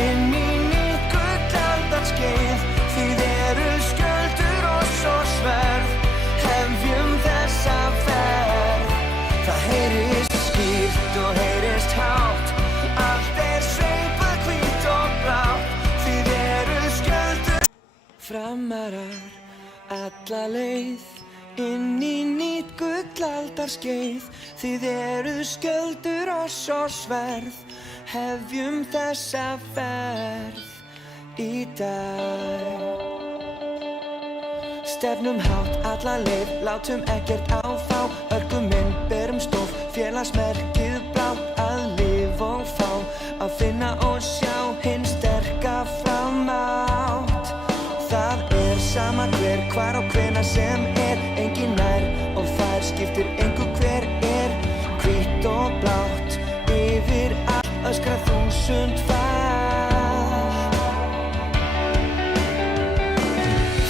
inn í nýtt gullaldarskeið. Þið eru skjöldur og svo sverð, hefjum þessa ferð. Það heyrist skýrt og heyrist hátt, allt sveipað hvítt og blátt. Þið eru skjöldur. Framarar alla leið inn í nýtt gullaldarskeið. Þið eru skjöldur og svo sverð, hefjum þessa ferð í dag. Stefnum hátt alla leið, látum ekkert á þá. Örkum inn, berum stof, félagsmerkið blátt. Að lifa og fá, að finna og sjá hinn sterka framátt. Það sama hver, hvar og hvenær sem engin nær og fær, skiptir engu hver hvítt og blátt. Yfir allt öskra þúsund fall.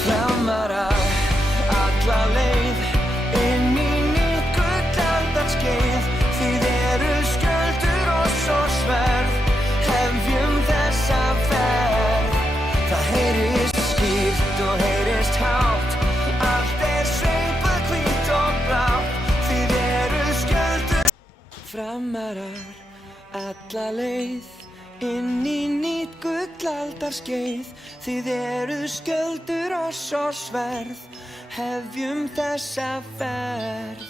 Framarar alla leið inn í nýtt gullaldarskeið. Þið eru skjöldur og svo sverð, hefjum þessa ferð. Það heyrist skýrt og heyrist hátt, allt sveipað hvítt og blátt. Þið eru skjöldur. Framarar alla leið inn í nýtt gullaldarskeið. Þið eru skjöldur og svo sverð, hefjum þessa ferð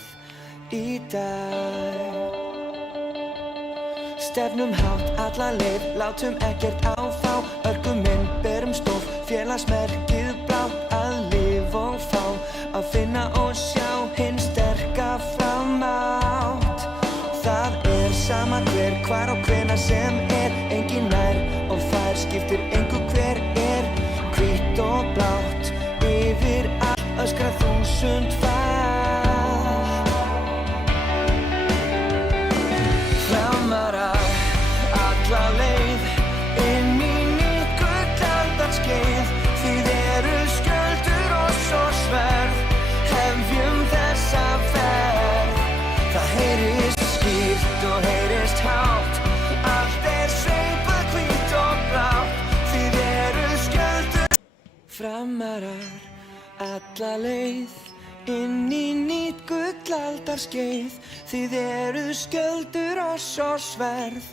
í dag. Stefnum hátt alla leið, látum ekkert á þá. Örkum inn, berum stof, félagsmerkið blátt. Að lifa og fá, að finna og sjá hinn sterka framátt. Það sama hver, hvar og hvenær sem engin nær og fær, skiptir engu hver hvítt og blátt. Yfir allt öskra þúsund fall. Framarar alla leið inn í nýtt gullaldarskeið. Þið eru skjöldur og svo sverð, hefjum þessa ferð. Það heyrist skýrt og heyrist hátt, allt sveipað hvítt og blátt. Þið eru skjöldur. Framarar alla leið inn í nýtt gullaldarskeið. Þið eru skjöldur og svo sverð,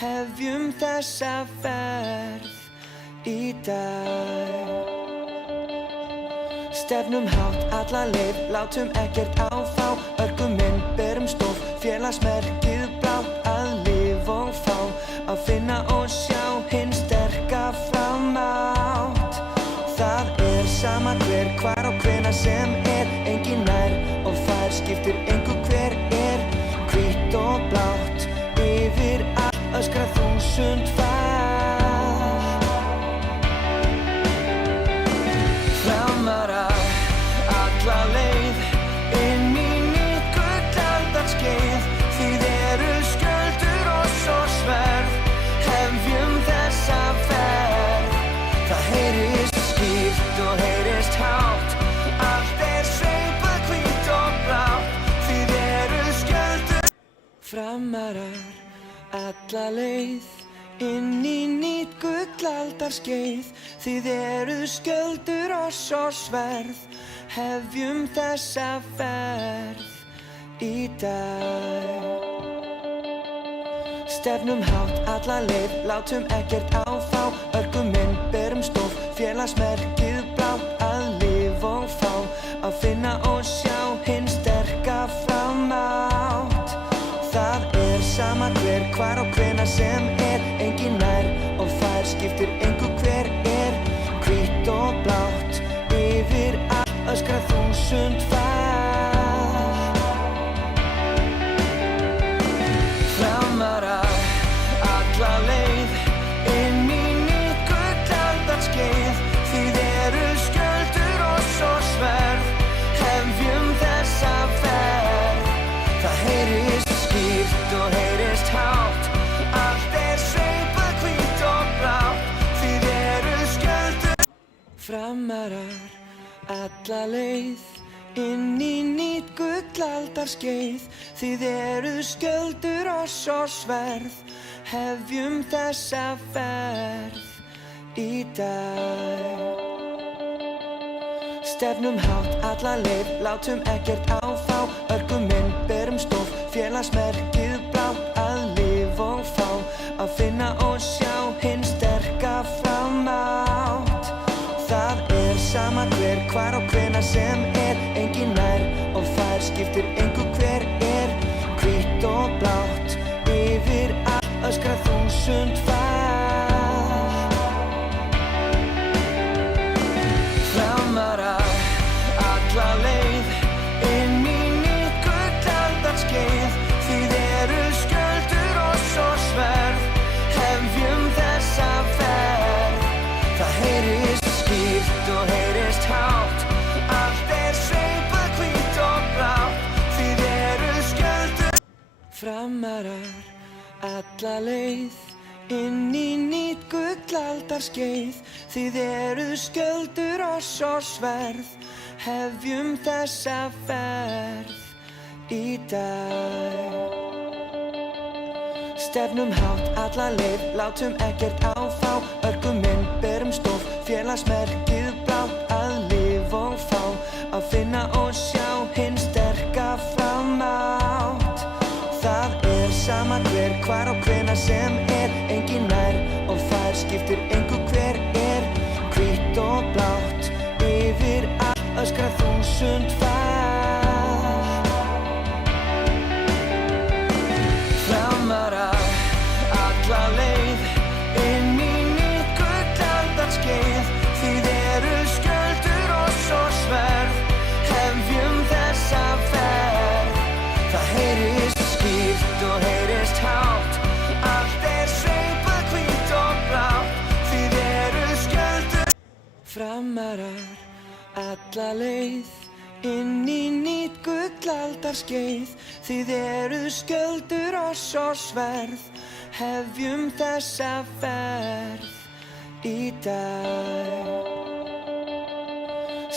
hefjum þessa ferð í dag. Stefnum hátt alla leið, látum ekkert á þá. Örkum inn, berum stof, félagsmerkið blátt. Að lifa og fá, að finna og sjá hinn sterka framátt. Það sama hver, hvar og hvenær sem engin nær og fær, skiptir engu hver hvítt og blátt. Yfir allt öskra þúsund fall. Framarar alla leið inn í nýtt gullaldarskeið. Þið eru skjöldur og svo sverð, hefjum þessa ferð. Það heyrist skýrt og heyrist hátt, allt sveipað hvítt og blátt. Þið eru skjöldur. Framarar alla leið inn í nýtt gullaldarskeið. Þið eruð skjöldur oss og sverð, hefjum þessa ferð í dag. Stefnum hátt alla leið, látum ekkert áfá. Örgum inn, berum stof, félagsmerkið blátt. Að lifa og fá, að finna og sjá hinn sterka framátt. Það sama hver, hvar og hvenær sem engin nær og fær, skiptir engu hver hvítt og blátt. Yfir allt öskra 1000 far. Framarar alla leið, inn í nýtt gullaldarskeið. Þið eruð skjöldur oss og sverð, hefjum þessa ferð. Það heyrist skýrt og heyrist hátt, allt sveipað hvítt og blátt. Þið eruð skjöldur. Framarar alla leið, inn í nýtt gullaldarskeið. Þið eruð skjöldur oss og sverð, hefjum þessa ferð í dag. Stefnum hátt alla leið, látum ekkert áfá. Örgum inn, berum stof, félagsmerkið blátt. Að lifa og fá, að finna og sjá hinn sterka framátt. Það sama hver, hvar og hvenær sem engin nær og fær, skiptir engu hver hvítt og blátt. Yfir allt öskra 1000 far. Framarar alla leið, inn í nýtt gullaldarskeið. Þið eruð skjöldur oss og sverð, hefjum þessa ferð. Það heyrist skýrt og heyrist hátt, allt sveipað hvítt og blátt. Þið eruð skjöldur. Framarar alla leið, inn í nýtt gullaldarskeið. Þið eruð skjöldur oss og sverð, hefjum þessa ferð í dag. Stefnum hátt alla leið, látum ekkert áfá. Örgum inn, berum stof, félagsmerkið blátt. Að lifa og fá, að finna og sjá hinn sterka framátt. Það sama hver, hvar og hvenær sem engin nær og fær, skiptir engu hver hvítt og blátt. Yfir allt öskra 1000 far. Framarar alla leið, inn í nýtt gullaldarskeið. Þið eruð skjöldur oss og sverð, hefjum þessa ferð. Það heyrist skýrt og heyrist hátt, allt sveipað hvítt og blátt. Þið eruð skjöldur. Framarar alla leið, inn í nýtt gullaldarskeið. Þið eruð skjöldur oss og sverð, hefjum þessa ferð í dag.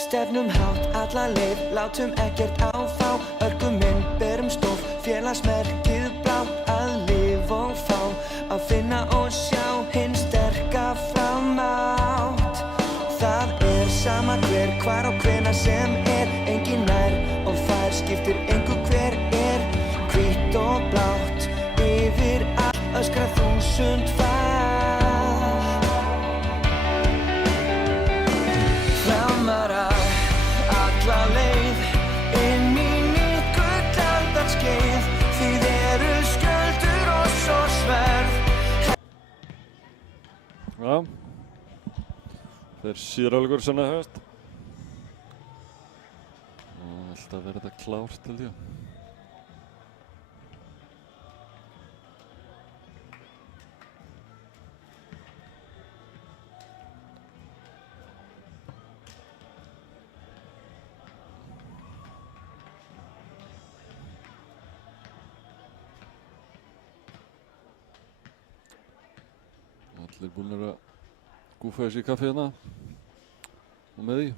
Stefnum hátt alla leið, látum ekkert áfá. Örgum inn, berum stof, félagsmerkið blátt. Að lifa og fá, að finna og sjá hinn sterka framátt. Það sama hver, hvar og hvenær sem engin nær og fær, skiptir engu hver hvítt og blátt. Yfir allt öskra 1000 far. Framarar alla leið, inn í nýtt gullaldarskeið. Þið eruð skjöldur oss og sverð. Já, þeir síðrálgur sem það hefast. Og alltaf verið þetta klárt held ég. Allir búinir að gúfa þessi í kaffi hérna og með því.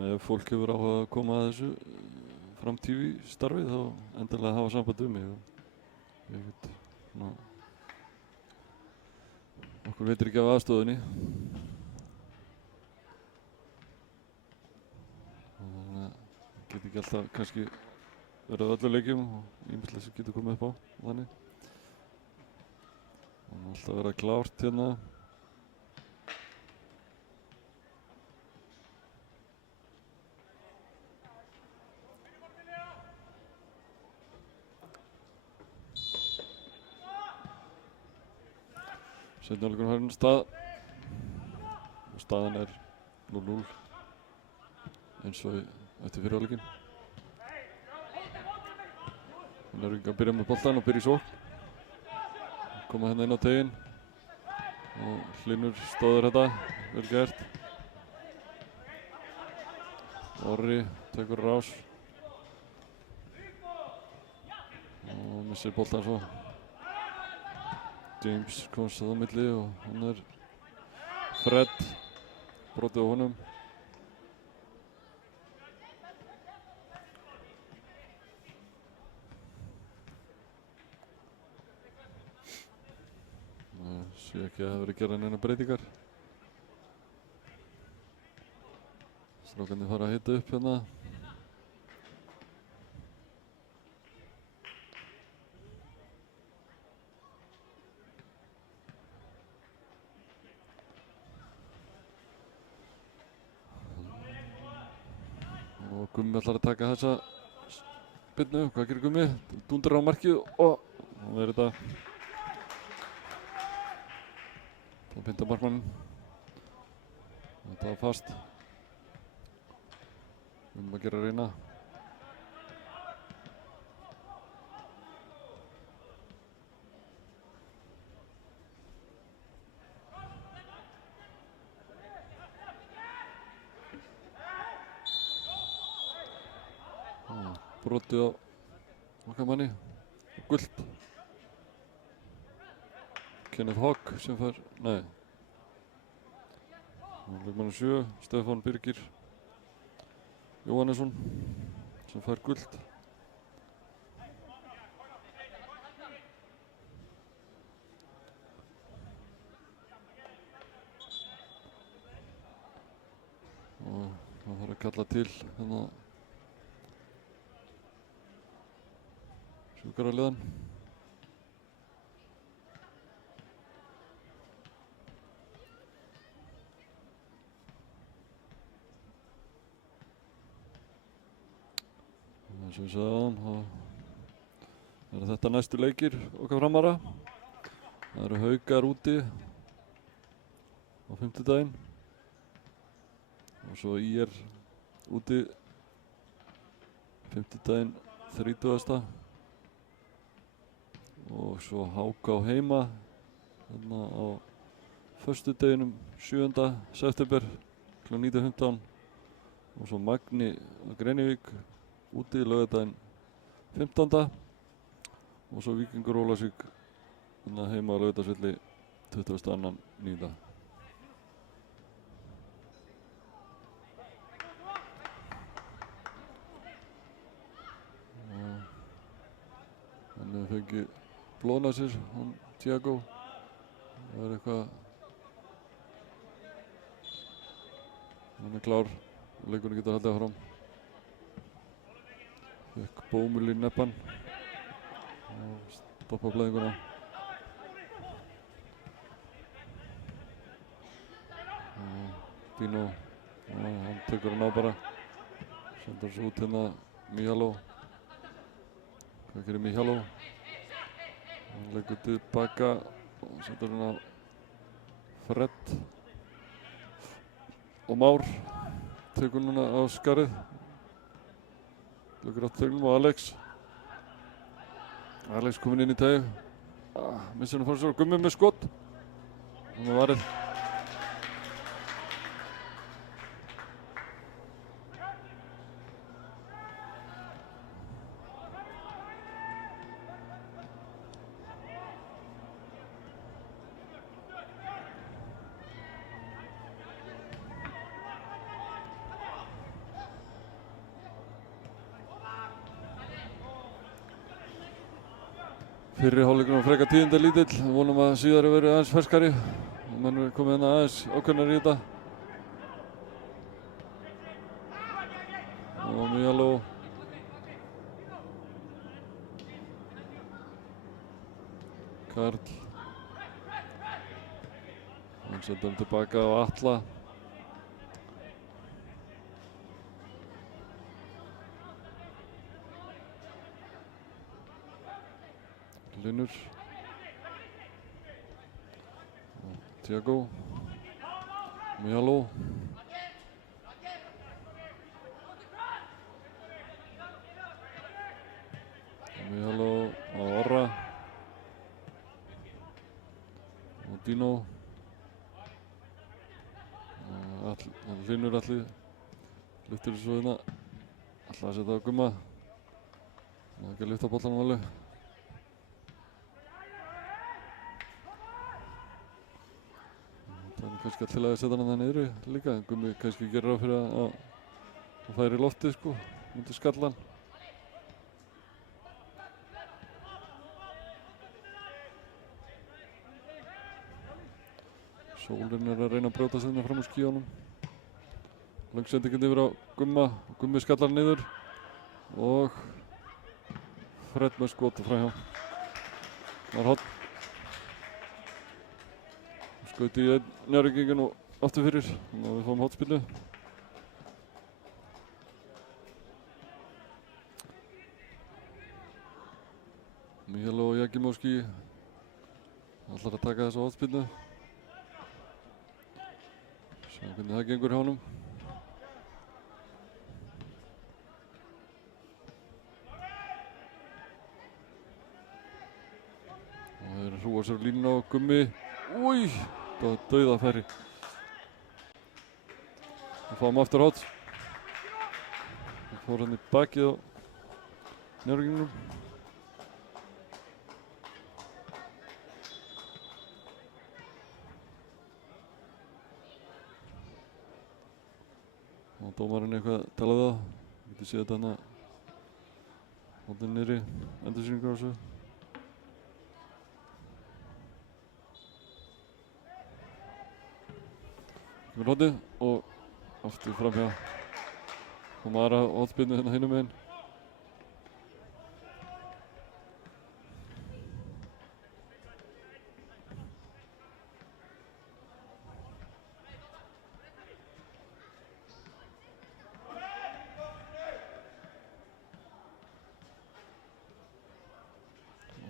ef fólk hefur áhuga að koma að þessu fram TV starfið þá endilega hafa samband mig og ég get svona okkur veitir ekki af aðstoðinni og þannig að get ekki alltaf kannski verið á öllu leikjum og ýmislegt sem getur komið upp á þannig og alltaf verið klárt hérna. Seinni hálfleikurinn farin af stað og staðan er 0-0 eins og eftir fyrri hálfleikinn. Njarðvíkingar byrja með boltann og byrja í sókn. Koma hérna inn á teiginn og Hlynur stóður þetta, vel gert. Orri tekur rás og missir boltann svo. James komst það á milli og hann er Fred brotið á honum. Sé ekki að það verið gerðan eina breytingar. Strákarnir fara að hita upp hérna. Og Gummi ætlar að taka þessa spyrnu. Hvað gerir Gummi? Dundrar á markið og það er þetta. Það pinta markmann. Þetta var fast. Að gera reyna. Brotið á okkar manni. Gult. Kenneth Hogg sem fær, nei. Leikmann 7, Stefán Birgir Jóhannesson sem fær gult. Og það þarf að kalla til hérna sjúkraliðan. Eins og við sagðum, þá eru þetta næstu leikir okkar framara. Það eru Haukar úti á fimmtudaginn og svo ÍR úti fimmtudaginn 30. Og svo HK heima hérna á föstudeginum 7. september kl. 19:15 og svo Magni á Grenivík úti laugardaginn 15. og svo Víkingur Ólafsvík hérna heima á Laugardalsvelli 22.9. Þannig að fengi blóðnæsir, hann Tiago. Það er eitthvað, hann er klár og leikurinn getur haldið áfram. Fekk bómul í neppan og stoppa blæðinguna. Dino, hann tekur hann á bara. Sendur svo út hérna Míháló. Hvað gerir Míháló? Hann leggur tilbaka og setur hann á Fred. Og Már tekur núna á skarið. Leggur á tegnum og Alex. Alex kominn inn í teig. Missir hann fór sér og Gummi með skot. Hann er varið. Fyrri hálfleikurinn var frekar tíðindalítill, vonum að síðari verið aðeins ferskari og menn er komið hérna aðeins ákveðnari í þetta. Og Míaló Karl hann sendur hann tilbaka á Atla. Linur Tiago Míaló Míaló á Orra og Dino Linur Atli lyftir þessu hérna ætla að setja á Gumma það er ekki að lyfta bollanum alveg. Það er kannski alltaf að setja hann það niðri líka en Gummi kannski gerir ráð fyrir að það er í loftið sko, myndi skalla hann. Sólinn er að reyna að brjóta sig hérna fram úr skíunum. Langsendingin yfir á Gumma og Gummi skallar niður og Fred með skot frá hjá. Það var hotn. Skauti í Njarðvíkinginn og aftur fyrir og við fáum hotspillu. Míaló og Jakimowski ætlar að taka þessa hotspillu. Sjá hvernig það gengur hjá honum. Og það er hrúa sér línuna á Gummi. Új! Það var dauðafæri. Við fáum aftur hot. Það fór hann í bakið á Njarðvíkingnum. Og dómarinn eitthvað talaði við það. Við getum séð þetta hérna hóttinn niðri endursýningar á þessu. Kemur hotið og aftur framhjá. Kom aðra hotspinnu hérna hinum meginn.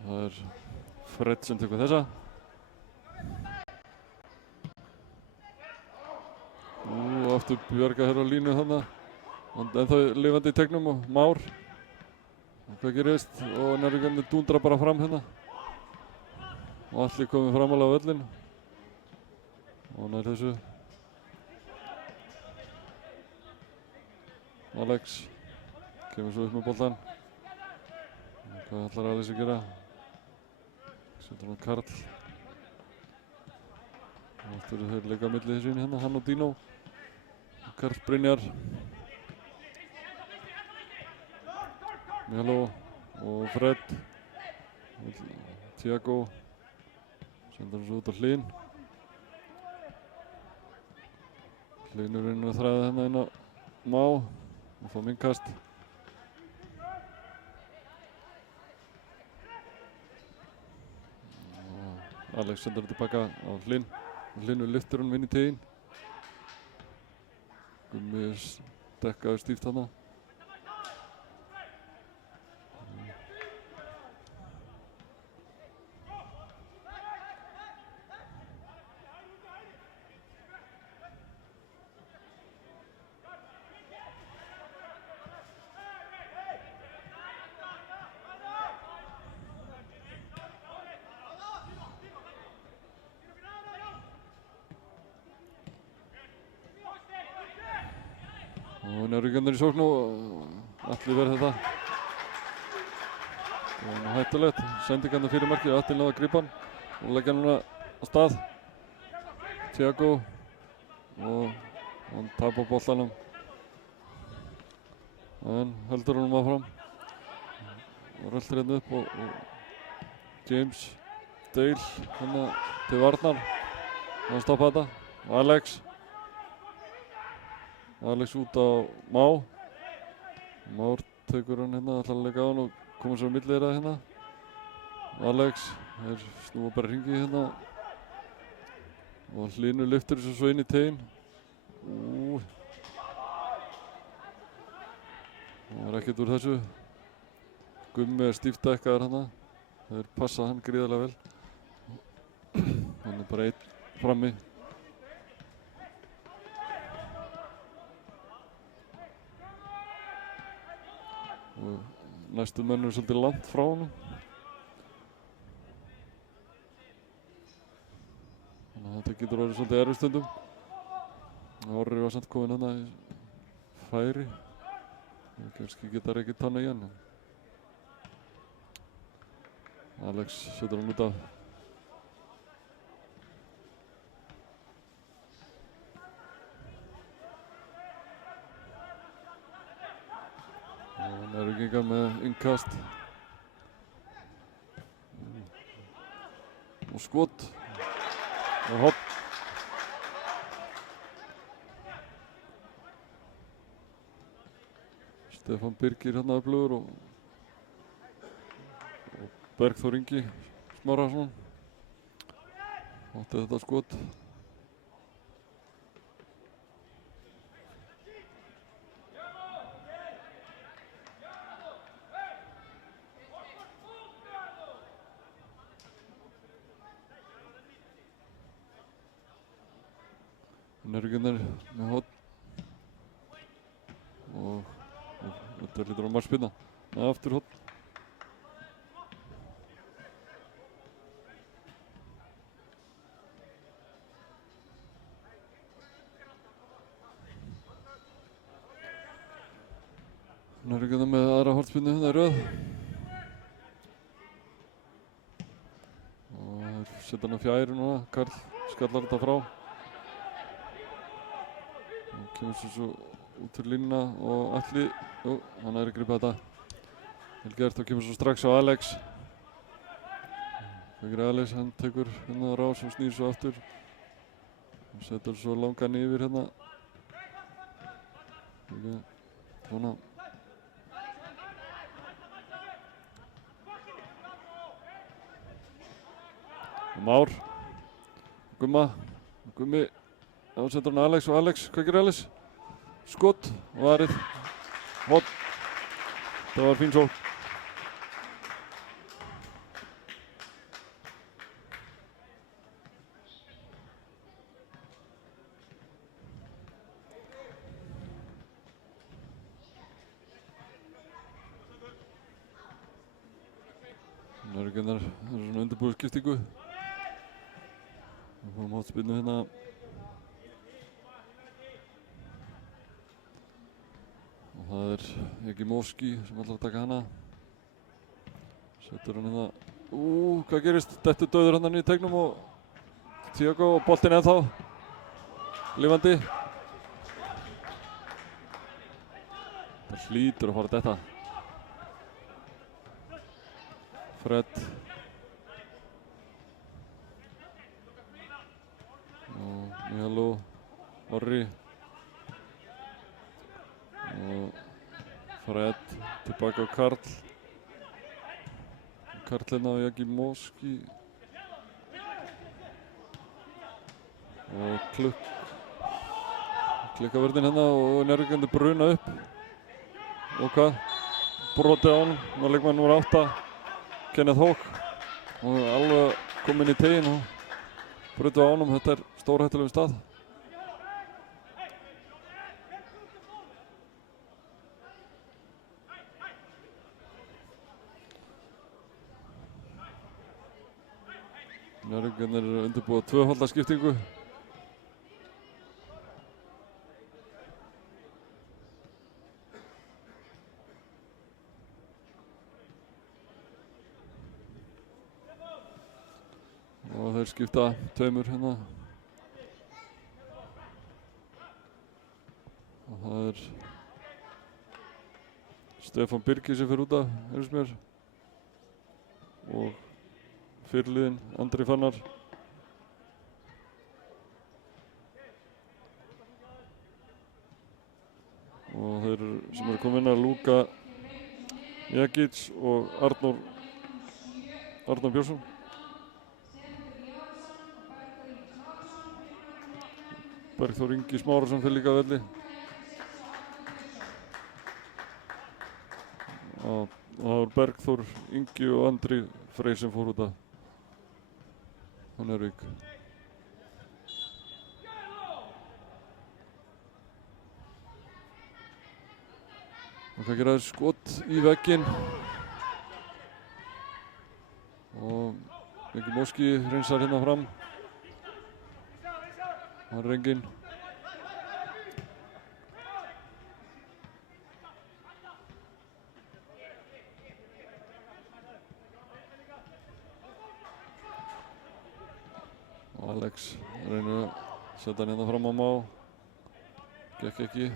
Það er Fred sem tekur þessa. Og aftur Björga hér á línu þarna. Ennþá lifandi í tegnum og Már. Og hvað gerist? Og Njarðvíkingarnir dúndra bara fram hérna. Og allir komið framalega á völlinn. Og nær þessu. Alex kemur svo upp með boltan. Hvað ætlar Alex að gera? Setur hann Karl. Og aftur þeir leika á milli þessu hérna, hann og Dino. Karl Brynjar. Míaló og Fred. Tiago. Sendur hann svo út á Hlyn. Hlynur inn að þræða hérna inn á Má. Og fá minnkast. Alex sendur hann tilbaka á Hlyn. Hlynur lyftir hann inn í teginn. Gummi dekkaði stíft hana. Og Njarðvíkingarnir í sókn og Atli verður þetta. Og hættulegt, sendingarnir fyrir markið, Atli náði að grípa hann og leggja hann núna á stað. Tiago og hann tapar boltanum. En heldur honum áfram. Og röltir hérna upp og James Dale hérna til varnar. Hann stoppa þetta. Alex út á Má. Már tekur hann hérna, ætlar að leika á hann og koma sér á milli þeirra hérna. Alex er snúa bara hringi hérna. Og Hlynur lyftir þessu svo inn í teginn. Það var ekkert úr þessu. Gummi er stíft dekkaður hérna. Þeir passa hann gríðarlega vel. Hann er bara einn frammi. Og næstu menn er svolítið langt frá honum. Þannig að þetta getur orðið svolítið erfið stundum. Orri var samt kominn hérna í færi. Það kannski geta rekið tanna í hann. Alex setur hann út af. Hann er ekki með innkast. Og skot. Og hopp. Stefán Birgir hérna öflugur og Bergþór Ingi Smárason. Átti þetta skot. Nörgjörnir með hotn og þetta hlýtur á markspyrna. Aftur hotn. Nörgjörnir með aðra hornspyrnu hérna í röð. Og þeir setja hann á fjæri núna. Karl skallar þetta frá. Kemur svo út fyrir línuna og Atli, hann er að grípa þetta. Vel gert og kemur svo strax á Alex. Hvað gerir Alex? Hann tekur hérna rás og snýr svo aftur. Hann setur svo langan yfir hérna. Svona. Og Már. Gummi. Þá setur hann Alex og Alex, hvað gerir Alex? Skot og varið. Hotn. Það var fín sókn. Nörgjörnar eru svona undirbúið skiptingu. Við fáum hotspyrnu hérna. Það er Egi Móski sem ætlar að taka hana. Setur hann hérna. Hvað gerist? Dettur dauður hann í teignum og Tiago og boltinn ennþá. Lifandi. Það hlýtur að fara detta. Fred. Og Mihalo. Orri. Og Fred tilbaka á Karl. Karl hérna á Egi Móski. Og Klikkaverðin hérna og nærvíkjandi bruna upp. Og hvað? Brotið á honum. Nú er leikmaður númer 8. Kenneth Hawk. Og alveg kominn í teginn og brotið á honum. Þetta er stórhættulegum stað. Njarðvíkingarnir eru undirbúið tvöfaldaskiptingu. Og þeir skipta tveimur hérna. Og það er Stefán Birgir sem fer út af, heyrðist mér. Og fyrirliðinn Andri Fannar. Og þeir sem eru komin inn að Luka Jagic og Arnór Björnsson. Bergþór Ingi Smárason fyrir líka velli. Og það var Bergþór Ingi og Andri Freyr sem fór út af Njarðvík. Það kann gera skot í vegginn og Ingi Moski hreinsar hérna fram. Hann er enginn. Alex reynir að setja hann hérna fram á Má. Gekk ekki.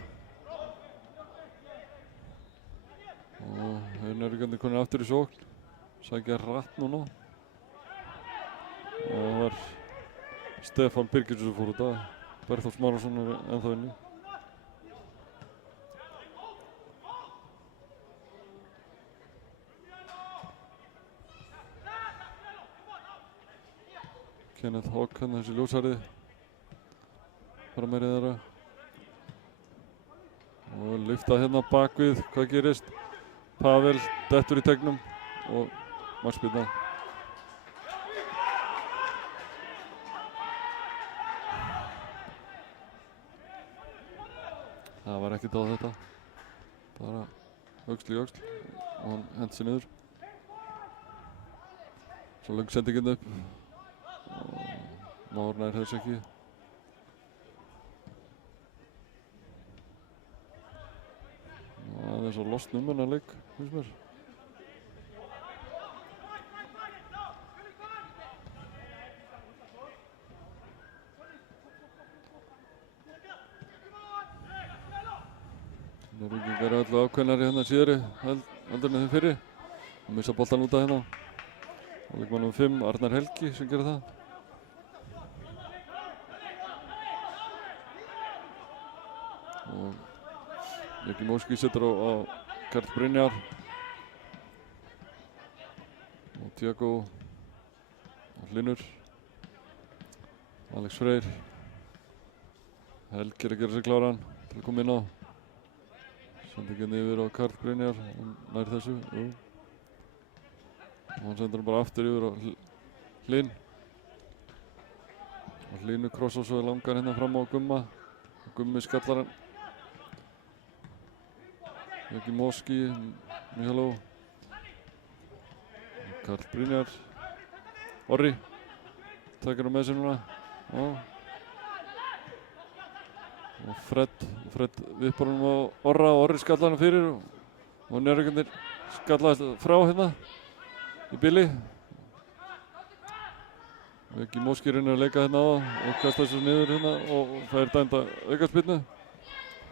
Og Njarðvíkarnir konir aftur í sókn. Sækja rætt núna. Og það var Stefán Birgisson sem fór út af. Bergþór Smárason er ennþá inni. Kenneth Hawk, hann þessi ljósarið. Framherji þeirra. Og lyfta hérna bakvið, hvað gerist? Pavel dettur í tegnum og markspyrna. Það var ekkert á þetta. Bara öxl í öxl og hann hendi sig niður. Svo löng sendingin upp. Már nær þess ekki. Það er svo lost nummerna leik, finnst mér. Njarðvíkingar eru öllu ákveðnari hérna síðari heldur en þeim fyrri. Og missa boltan út af hérna. Og leikmann nr. 5, Arnar Helgi, sem gerir það. Og Ingi Moski setur á Karl Brynjar. Og Tiago og Hlynur. Alex Freyr. Helgi er að gera sig kláran til að koma inn á. Sendingin yfir á Karl Brynjar, hann nær þessu. Og hann sendur hann bara aftur yfir á Hlyn. Og Hlynu krossar svo langar hérna fram á Gumma. Og Gummi skallar hann. Ingi Moski, Miháló. Karl Brynjar. Orri. Takir hann með sér núna. Og Fred vippar hann á Orra og Orri skallar hann fyrir. Og Njarðvíkarnir skallaðist frá hérna í bili. Ingi Moski reynir að leika hérna á og kasta þessu niður hérna og fær dæmda aukaspyrnu.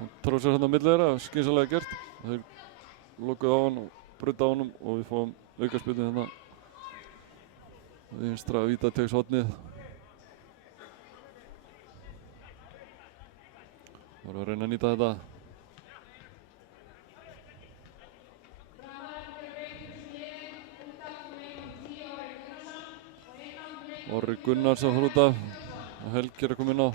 Hann tróðsar hérna á milli þeirra, skynsamlega gert. Þeir lokuðu á hann og brudda á honum og við fáum aukaspyrnu hérna vinstra vítategshornið. Það voru að reyna að nýta þetta. Orri Gunnars að fara út af og Helgi er að koma inn á.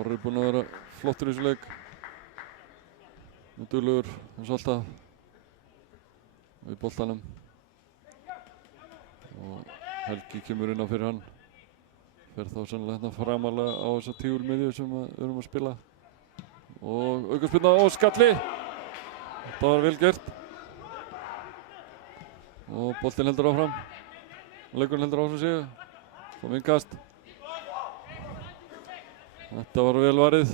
Orri er búinn að vera flottur í þessu leik. Og duglegur eins og alltaf við boltanum. Og Helgi kemur inn á fyrir hann. Fer þá sennilega hérna framalega á þessa tígulmiðju sem við erum að spila. Og aukaspyrna og skalli! Þetta var vel gert. Og boltinn heldur áfram. Og leikurinn heldur áfram sig. Fáum innkast. Þetta var vel varið.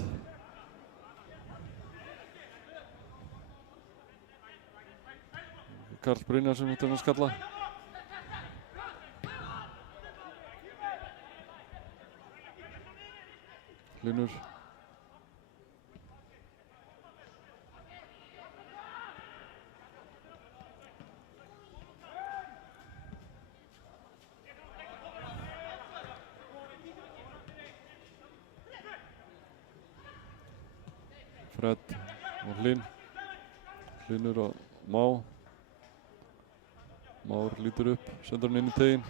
Karl Brynjar sem átti að skalla. Hlynur. Fred og Hlyn. Hlynur og Má. Már lítur upp, sendur hann inn í teginn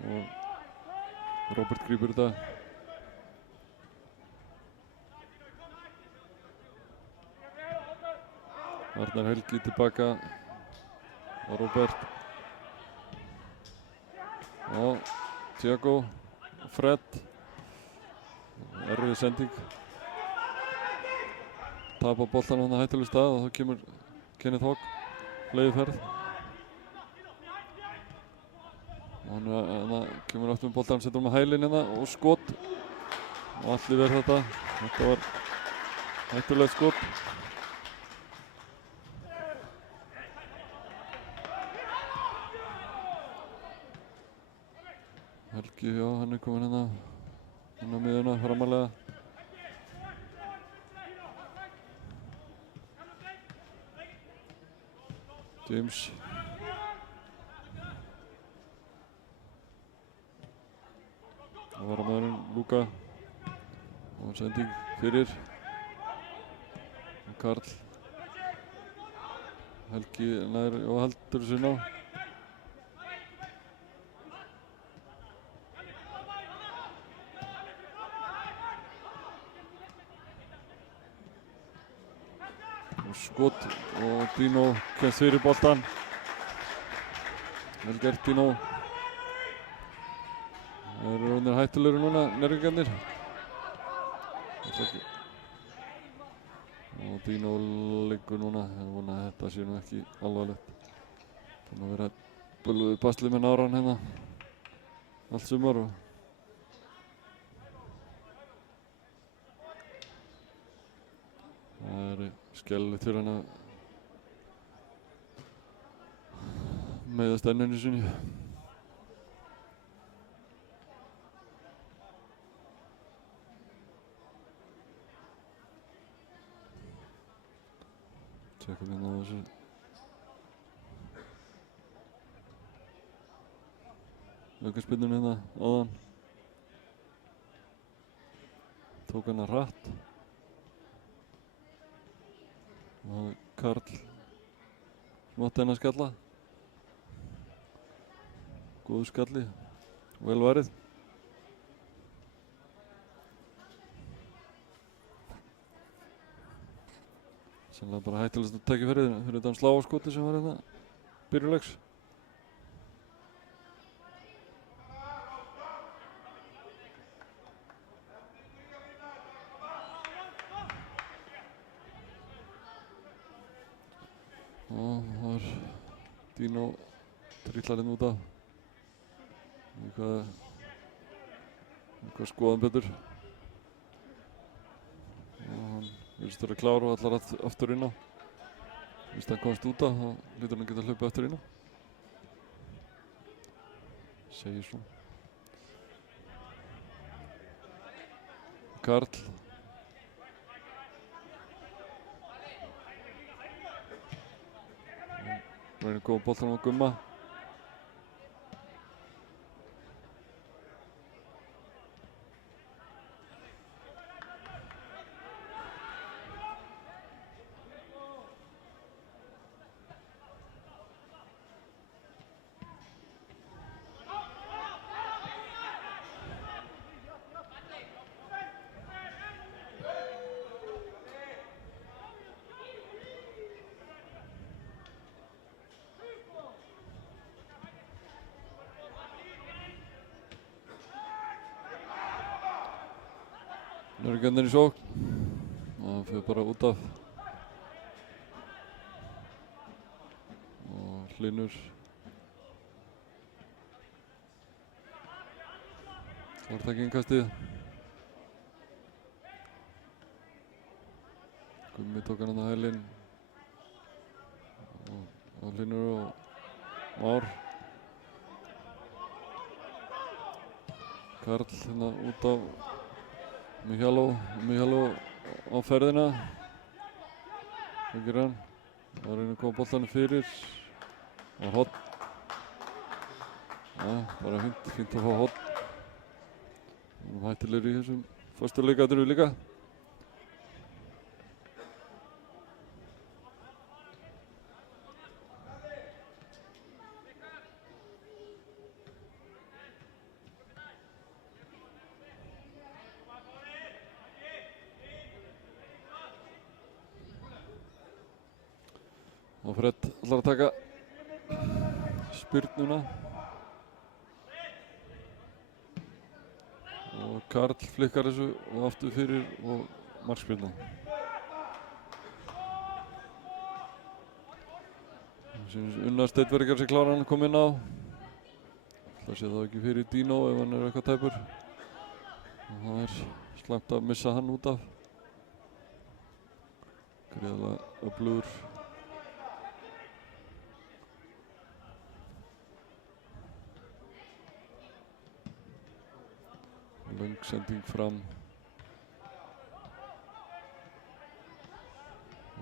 og Róbert grípur þetta. Arnar Helgi tilbaka og Róbert. Og Tiago og Fred. Erfið sending. Tapa boltan á þarna hættulegum stað og þá kemur Kenneth Hogg, leiðiferð. Og hann kemur aftur með boltan, setur hann með hælinn hérna og skot. Og allir verð þetta. Þetta var hættulegt skot. Helgi, já, hann er kominn hérna inn á miðjuna framarlega. James. Það var að maðurinn Luka. Og sending fyrir. Og Karl. Helgi nær og heldur sinna. Og skot og Dino kemst fyrir boltan. Vel gert Dino. Það eru orðnir hættulegir núna, Njarðvíkingarnir. Og Dino liggur núna. Ég vona að þetta sé nú ekki alvarlegt. Búinn að vera bölvuð basli með náran hérna allt sumar. Það er skelfilegt fyrir hann að meiðast enninu sinni. Tjekkum hérna á þessu. Aukaspyrnunni hérna áðan. Tók hana hratt. Og Karl smátti hennar skalla. Góður skalli. Vel varið. Sennilega bara hættilegast að taka fyrir þann sláskoti sem var hérna byrjulegs. Og það var Dino trillarinn út af. Eitthvað skoðan betur. Og hann virðist vera klár og allar aftur inn á. Fyrst hann komst út af, þá lítur hann geta hlaupið aftur inn á. Segir svo. Karl. Reynir að koma boltanum á Gumma. Njarðvíkingarnir í sókn. Og hann fyrir bara út af. Og Hlynur. Klárar taka innkastið. Gummi tók hann á hælinn. Og Hlynur og Már. Karl hérna út á Mihalo á ferðina. Hvað gerir hann? Það reynir að koma boltanum fyrir. Og horn. Já, bara fínt að fá horn. Hættilegir í þessum föstu leikadröfu líka. Og Fred ætlar að taka spyrnuna. Og Karl flikkar þessu og aftur fyrir og markspyrna. Unnar Steinn sig kláran kom inn á. Það sé þá ekki fyrir Dino ef hann eitthvað tæpur. Og það slæmt að missa hann út af. Gríðarlega öflugur. Löng sending fram.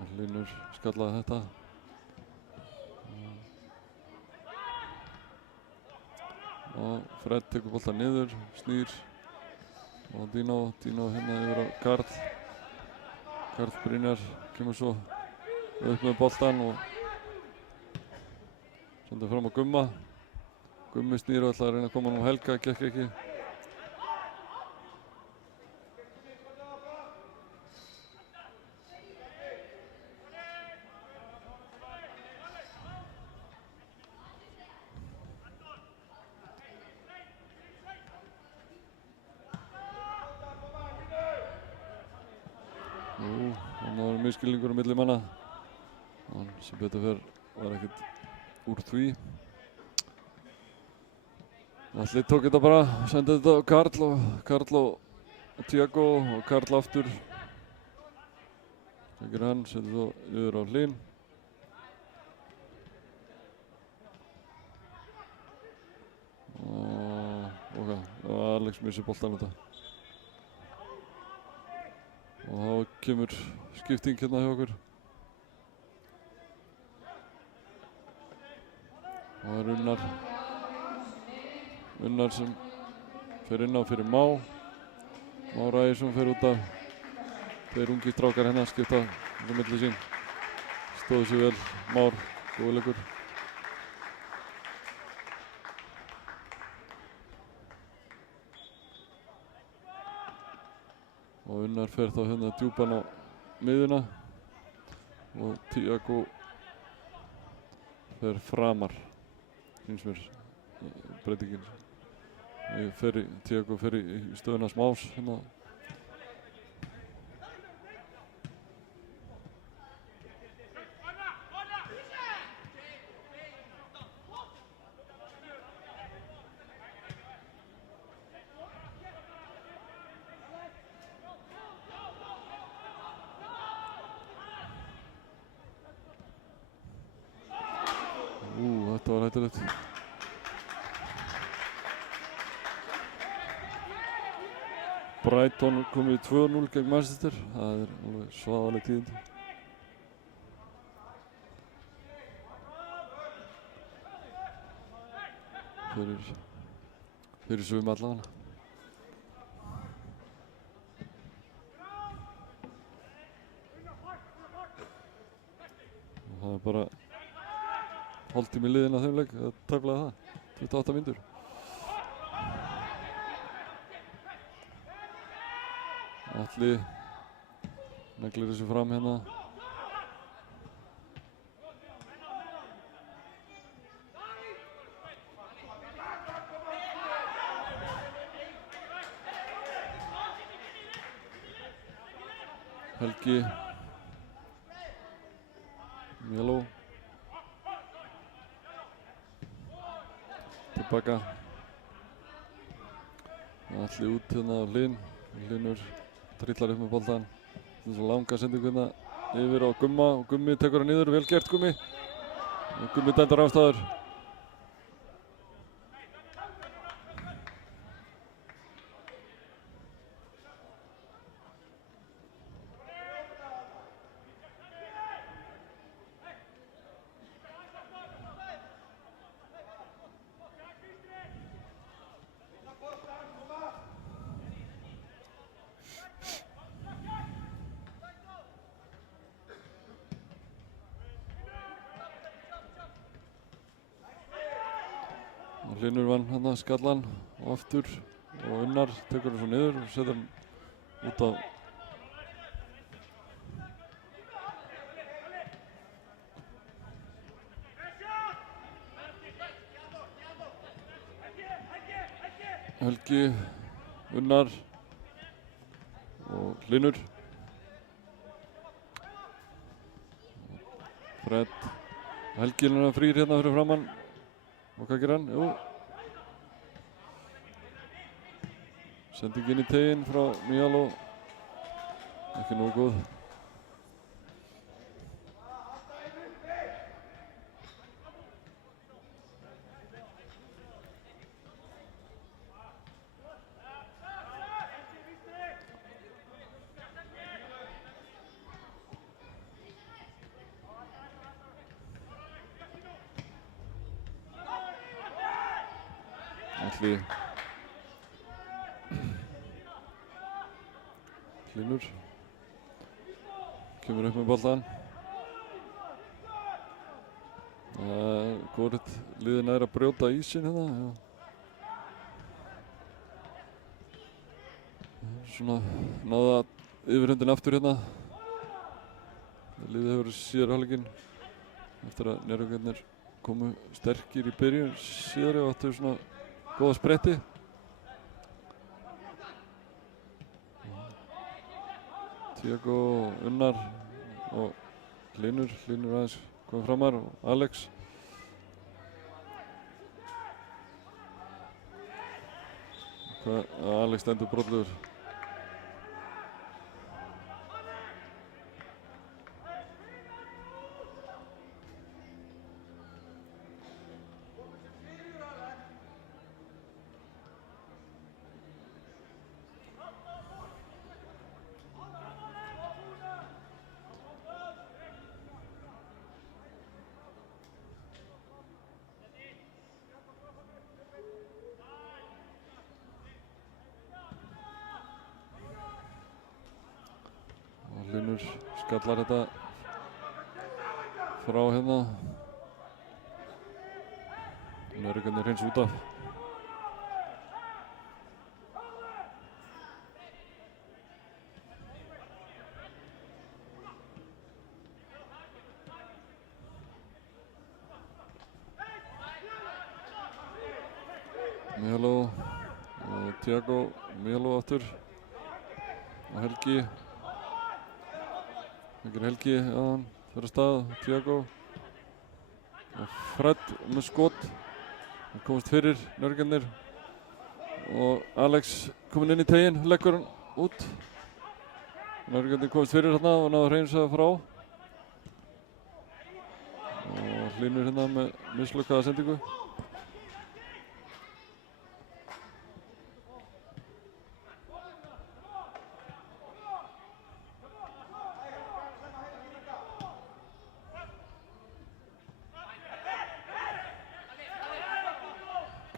Hlynur skallaði þetta. Og Fred tekur boltan niður, snýr. Og Dino hérna yfir á Karl. Karl Brynjar kemur svo upp með boltan og sendir fram á Gumma. Gummi snýr og ætlaði að reyna að koma nú Helga, gekk ekki. Þannig var misskilningur á milli manna. Sem betur fer var ekkert úr því. Allir tók þetta bara, sendi þetta á Karl og Tiago og Karl aftur. Tekir hann, setur svo yfir á Hlyn. Og Alex missir boltan þetta. Og þá kemur skipting hérna hjá okkur. Og það Unnar sem fer inn á fyrir Má. Már Ægisson fer út af. Þeir ungi strákar hérna skipta á milli sín. Stóðu sig vel, Már, góður leikur. Og Unnar fer þá hérna djúpan á miðuna og Tiago fer framar, finnst mér breytingin. Tiago fer í stöðuna Smás hérna. Þetta var hættulegt. Brighton komið 2-0 gegn Manchester. Það alveg svaðaleg tíðindi. Fyrir sum allavega. Það bara hálftími liðinn á þeim leik, tæplega það, 28 mínútur. Atli neglir þessu fram hérna. Helgi Mjöló tilbaka. Atli út hérna á Hlyn. Hlynur trillar upp með boltan. Það er svo langa sendingu hérna yfir á Gumma og Gummi tekur hann niður. Vel gert Gummi. Og Gummi dæmdur afstæður. Hlynur vann hérna skallan og aftur og Unnar tekur hann svo niður og setur hann út á Helgi, Unnar og Hlynur. Fred, Helgi er frýr hérna fyrir framann. Og hvað gerir hann? Jú. Sending inn í teginn frá Míaló. Ekki nógu góð. Ætli Hlynur kemur upp með boltan. Hvorugt liðin er að brjóta ísinn hérna. Svona náða yfirhöndin aftur hérna. Liðið hefur síðar hálfleikinn eftir að Njarðvíkingarnir komu sterkir í byrjun síðari og áttu svona góða spretti. Tiago, Unnar og Hlynur aðeins komið framar og Alex. Alex stendur brotlegur. Hlynur skallar þetta frá hérna. Njarðvíkingarnir hreins út af. Míaló og Tiago, Míaló aftur og Helgi. Helgi aðan fyrir að stað, Tiago og Fred með skot. Hann komast fyrir Njarðvíkingarnir og Alex kominn inn í teginn, leggur hann út. Njarðvíkingarnir komast fyrir hérna og náðu að hreinsa frá. Og Hlynur hérna með mislukkaða sendingu.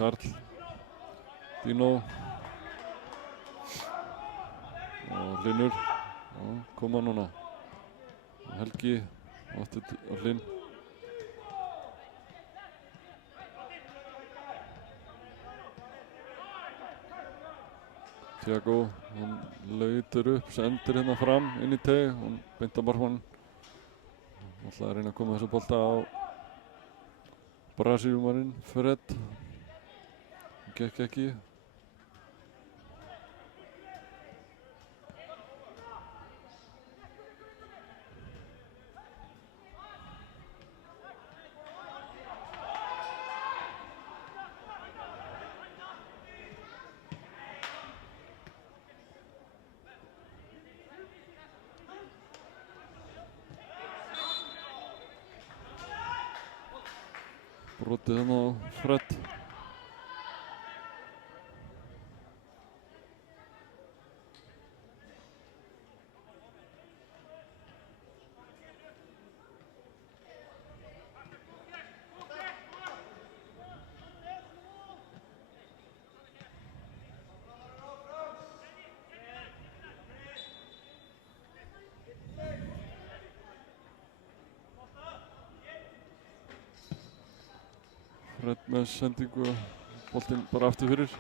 Karl, Dino og Hlynur koma núna. Helgi aftur á Hlyn. Tiago, hann lautur upp, sendir hérna fram inn í teg, hann beint á markmann. Hann ætlaði að reyna að koma þessu bolta á Brasilíumanninn Fred. Gekk ekki. Brotið hérna á Fred. Fred með sendingu og boltinn bara aftur fyrir.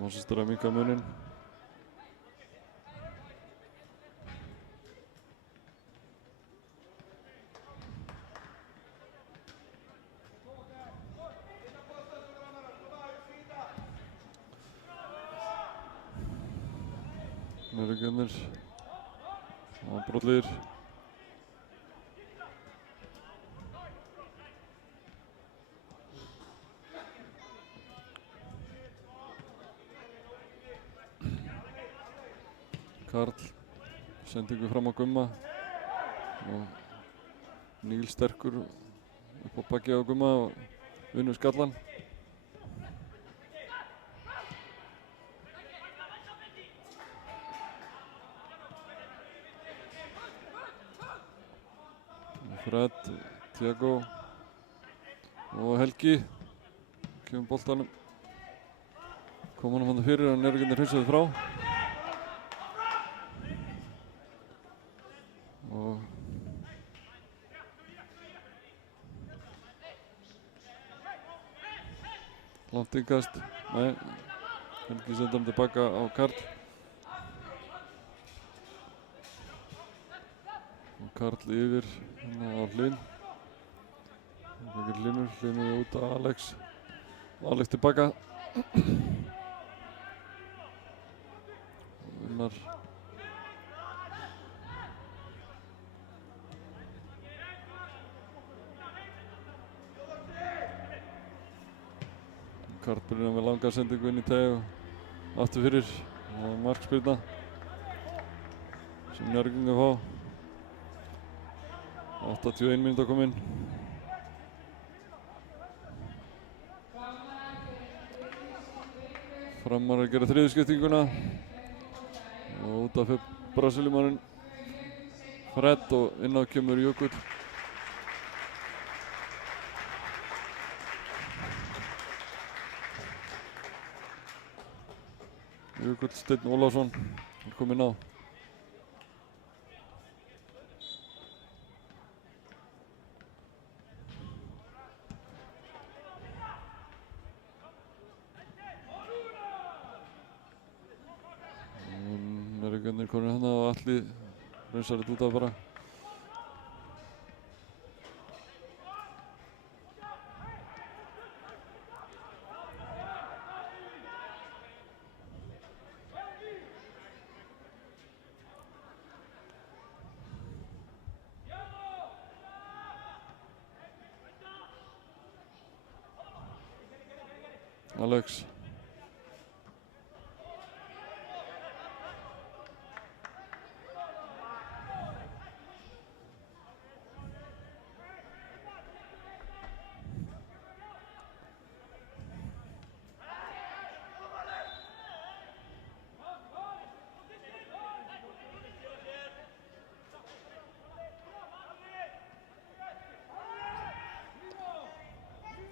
Manchester að minnka muninn. Njarðvíkingarnir brotlegir. Karl sendingu fram á Gumma og Níl sterkur upp á bakið á Gumma og vinnur skallan. Fred, Tiago og Helgi kemur boltanum. Kom hann þarna fyrir og Njarðvíkingarnir hreinsuðu frá. Og langt innkast, nei, Helgi sendir hann tilbaka á Karl. Og Karl yfir hérna á Hlyn. Hlynur út á Alex. Alex tilbaka. Vinnar. Karl byrjar með langa sendingu inn í teg og aftur fyrir. Það er markspyrna sem Njarðvíkingar fá. 81 mínúta komin. Framar að gera þriðju skiptinguna og út af Brasilíumanninn Fred og inn á kemur Jökull. Jökull Steinn Ólafsson er kominn á. Njarðvíkingarnir komnir hérna og Atli hreinsar þetta út af bara. Alex.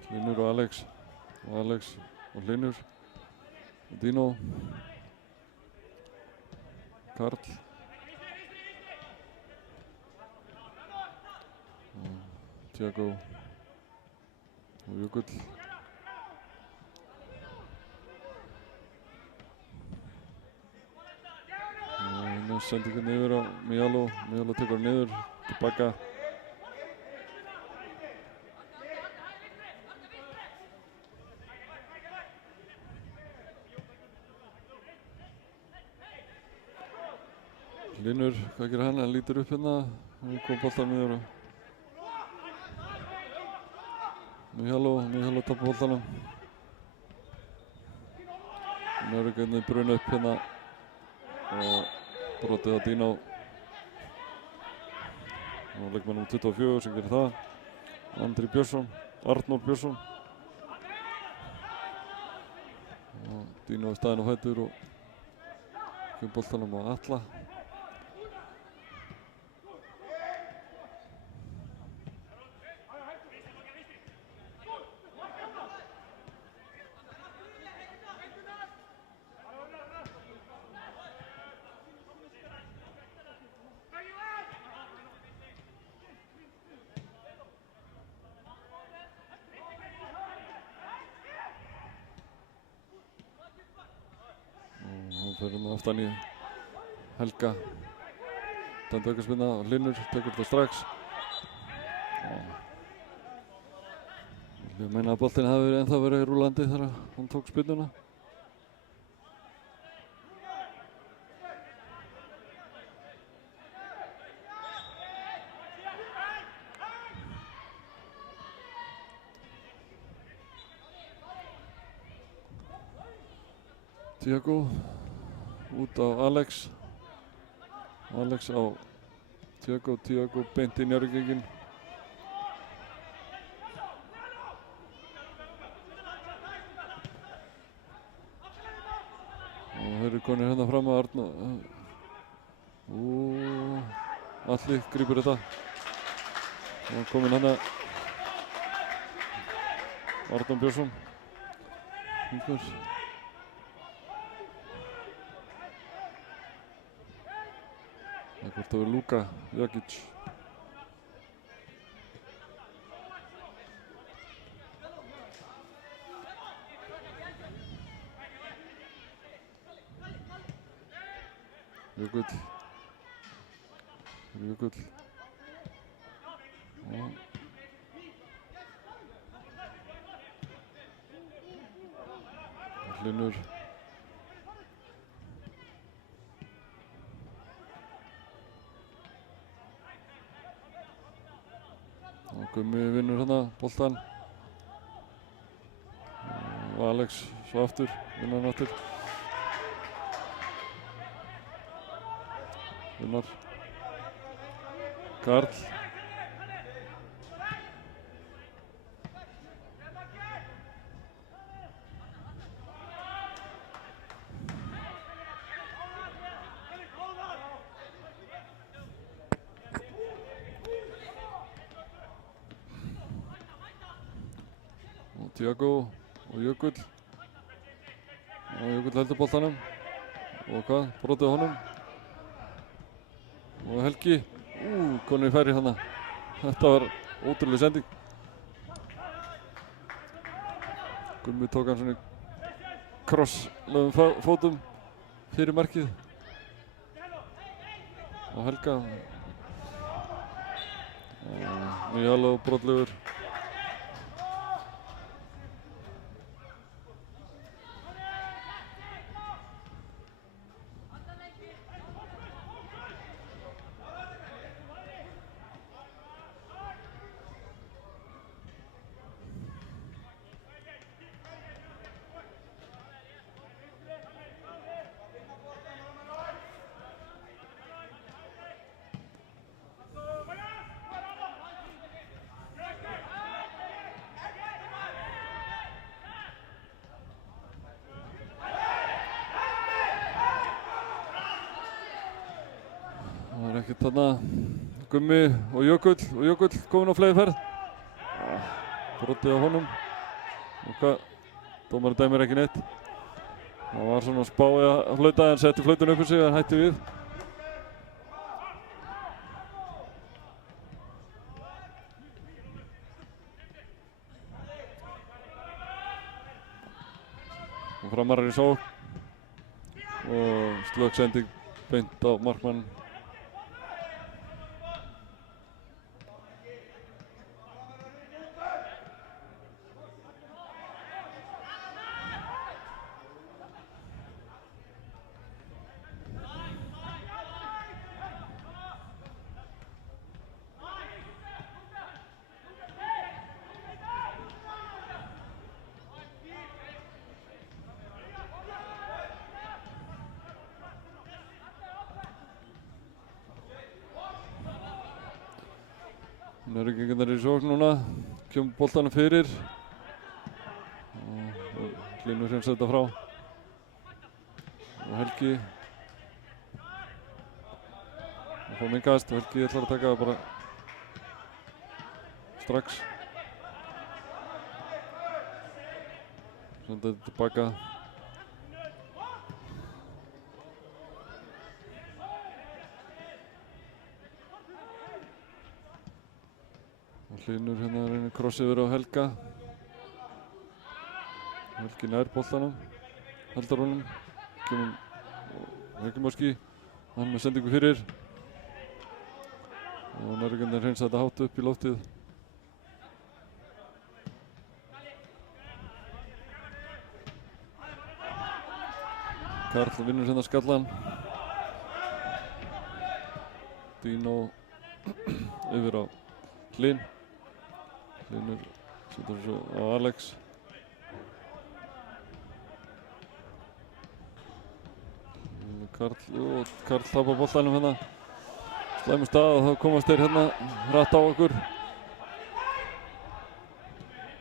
Hlynur og Alex. Og Alex og Hlynur. Og Dino. Karl. Og Tiago. Og Jökull. Og hérna sendingin yfir á Míalo. Míalo tekur niður, tilbaka. Hlynur, hvað gerir hann? Hann lítur upp hérna og kom boltan niður og Míalo tapar boltanum. Njarðvíkingarnir bruna upp hérna og brotið á Dino og leikmann nr. 24 sem gerir það. Andri Björnsson, Arnór Björnsson og Dino er staðinn á fætur og kemur boltanum á Atla. Hann fer hérna aftan í Helga. Dæmd aukaspyrna og Hlynur tekur þetta strax. Ég meina að boltinn hafi ennþá verið rúlandi þegar hann tók spyrnuna. Tiago út á Alex. Alex á Tiago, Tiago beint inn í Njarðvíkinginn. Og þeir eru konir hérna fram að Arna. Alli grípur þetta. Og kominn hérna Arnar Björnsson. Hringur. Það hvort það verður Luka Jakic. Jökull. Jökull. Hlynur. Og Gummi vinnur hérna boltan. Og Alex svo aftur, vinnar hann aftur. Vinnar. Karl. Og Tiago og Jökull. Og Jökull heldur boltanum. Og hvað? Brotið á honum. Og Helgi. Konur í færi hana. Þetta var ótrúleg sending. Gummi tók hann svona krosslöfum fótum fyrir markið. Og Helga. Mjög alveg brotlegur. Það er ekkert þarna Gummi og Jökull kominn á fleyðiferð. Brotið á honum. Og hvað? Dómarinn dæmir ekki neitt. Það var svona spáið að flauta en setti flautun upp í sig en hætti við. Og Framarar í sókn. Og slökk sending beint á markmann. Njarðvíkingarnir í sókn núna, kemur boltanum fyrir og Hlynur hreinsar þetta frá og Helgi og fá minkast og Helgi ætlar að taka það bara strax. Senda þetta tilbaka. Hlynur hérna reynir kross yfir á Helga. Helgi nær boltanum, heldar honum, kemur Helgi Moski, hann með sendingu fyrir. Og Njarðvíkingarnir hreinsa þetta hátt upp í loftið. Karl vinnur hérna skallan. Dino yfir á Hlyn. Hlynur setur svo á Alex. Karl tapar boltanum hérna. Slæmur stað og þá komast þeir hérna hratt á okkur.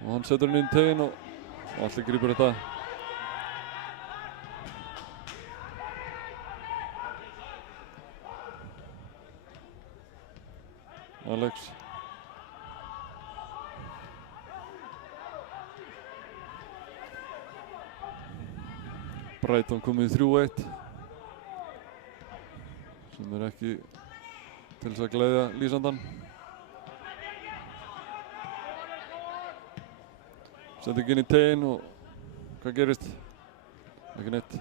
Og hann setur hann inn í teginn og allir grípur þetta. Alex. Brighton komið í 3-1 sem ekki til þess að gleðja lýsandann. Sending inn í teginn og hvað gerist? Ekki neitt.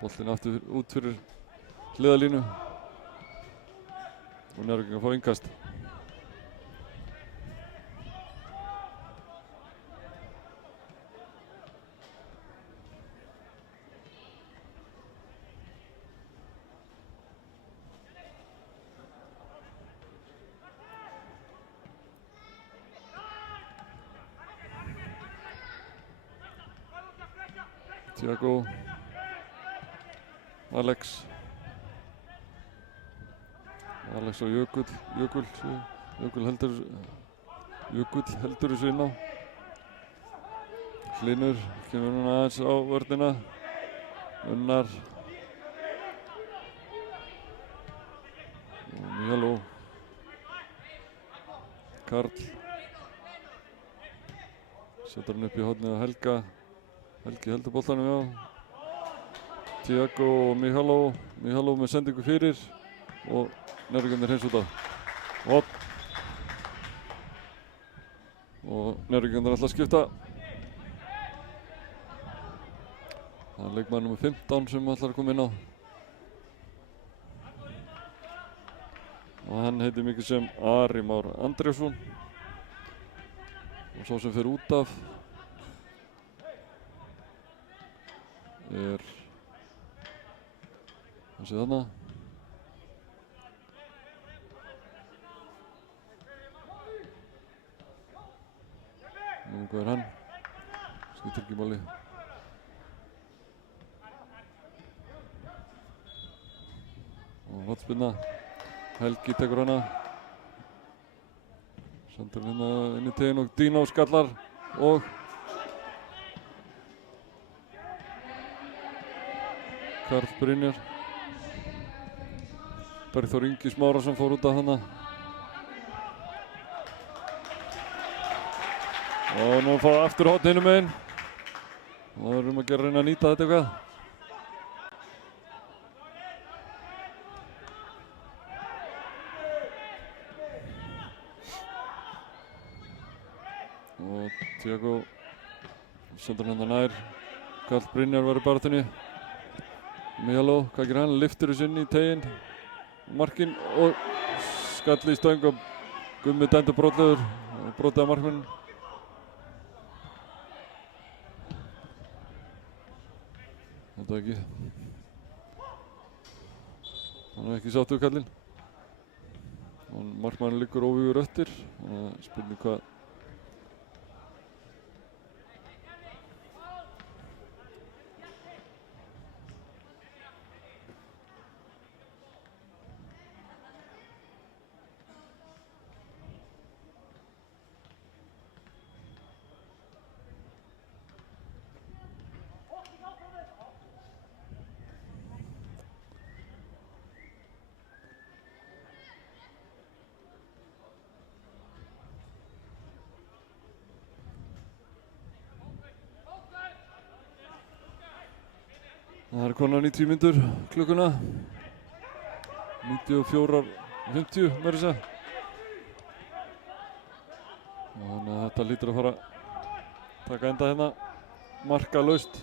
Boltinn aftur út fyrir hliðarlínu og Njarðvíkingar fá innkast. Thiago, Alex og Jökull heldur þessu inn á. Hlynur kemur núna aðeins á vörnina. Unnar og Míhaló. Karl setur hann upp í hornið á Helga. Helgi heldur boltanum, já. Thiago og Míhaló með sendingu fyrir og Njarðvíkingar hreins út af. Og Njarðvíkingar ætla að skipta. Það er leikmaður nr. 15 sem ætlar að koma inn á. Og hann heitir mikið sem Ari Már Andrésson. Og sá sem fer út af þessi þarna. Nú hvað er hann? Skiptir ekki máli. Og hotspinna. Helgi tekur hana. Sendur hérna inn í teginn og Dino skallar og Karl Brynjar. Bergþór Ingi Smárason fór út af hana. Og nú fá aftur horn hinum megin. Og það er að reyna að nýta þetta eitthvað. Og Thiago sendur hann nær. Karl Brynjar var í baráttunni. Míhaló, hvað gerir hann? Lyftir þessu inn í teginn. Markinn og skall í stöng og Gummi dæmdur brotlegur og brotið af markmanninn. Þetta ekki. Hann er ekki sáttur kallinn. Og markmanninn liggur óvígur eftir. Og spurning hvað það er konar 90 mínútur klukkuna. 94:50 meira þess að. Þannig að þetta lítur að fara að taka enda hérna markalaust.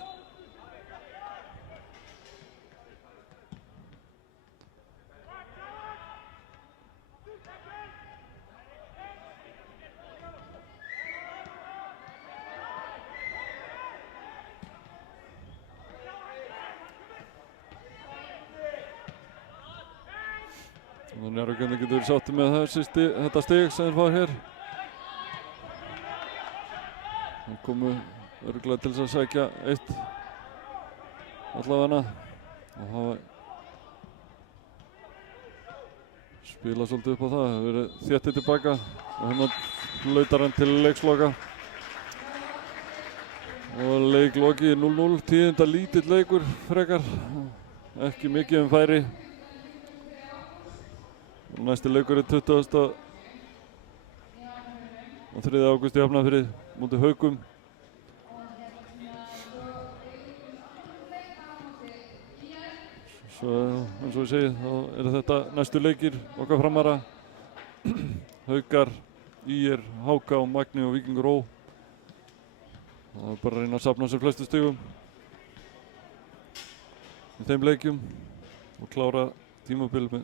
Njarðvíkingar getur verið sáttir með þetta stig sem þeir fá hér. Þeir komu örugglega til þess að sækja eitt allavega og hafa spila svolítið upp á það, hefur verið þéttið tilbaka og hérna flautar hann til leiksloka. Og leikloki 0-0, 10. lítill leikur frekar, ekki mikið færi. Og næsti leikur er 20. og 3. ágúst í Hafnarfirði móti Haukum. Svo eins og ég segi, þá eru þetta næstu leikir okkar Framara. Haukar, ÍR, HK, Magni og Víkingur Ó. Það er bara að reyna að safna sér flestu stigum í þeim leikjum og klára tímabil með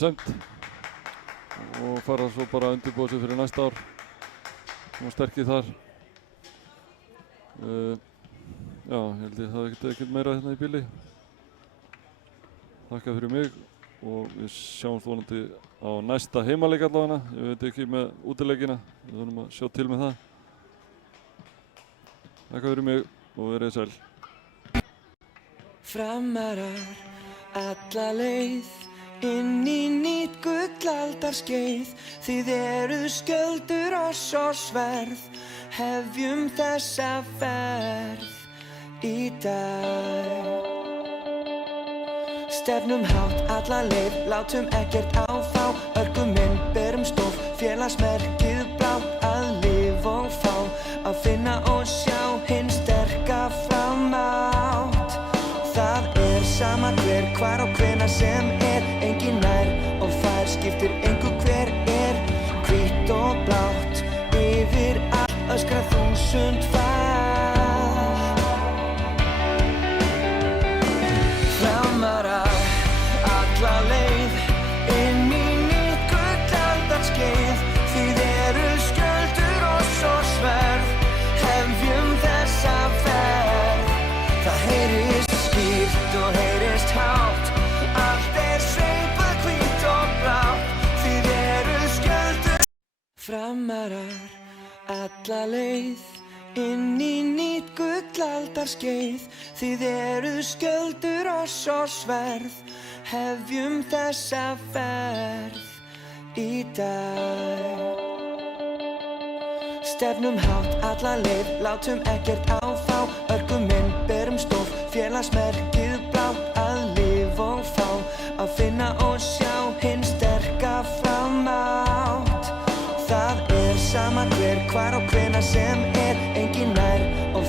sæmd og fara svo bara að undirbúa sig fyrir næsta ár og sterkir þar. Já, ég held ég það ekkert meira hérna í bili. Þakka fyrir mig og við sjáumst vonandi á næsta heimaleik allavega. Ég veit ekki með útileikina, við þurfum að sjá til með það. Þakka fyrir mig og verið sæl. Framarar alla leið inn í nýtt gullaldarskeið. Þið eruð skjöldur oss og sverð, hefjum þessa ferð í dag. Stefnum hátt alla leið, látum ekkert á þá. Örkum inn, berum stof, félagsmerkið blátt. Að lifa og fá, að finna og sjá hinn sterka framátt. Það er sama hver, hvar og hvenær sem er. Engin nær og fær, skiptir engu hver er. Hvítt og blátt, yfir allt öskra 1000 fall. Framarar alla leið inn í nýtt gullaldarskeið. Þið eruð skjöldur oss og sverð, hefjum þessa ferð. Það heyrist skýrt og heyrist hátt, allt er sveipað hvítt og blátt. Þið eruð skjöldur. Framarar alla leið inn í nýtt gullaldarskeið. Þið eruð skjöldur oss og sverð, hefjum þessa ferð í dag. Stefnum hátt alla leið, látum ekkert á þá. Örkum inn, berum stof, félagsmerkið blátt. Að lifa og fá, að finna og sjá hinn sterka framátt. Það er sama hver, hvar og hvenær sem er. Engin nær og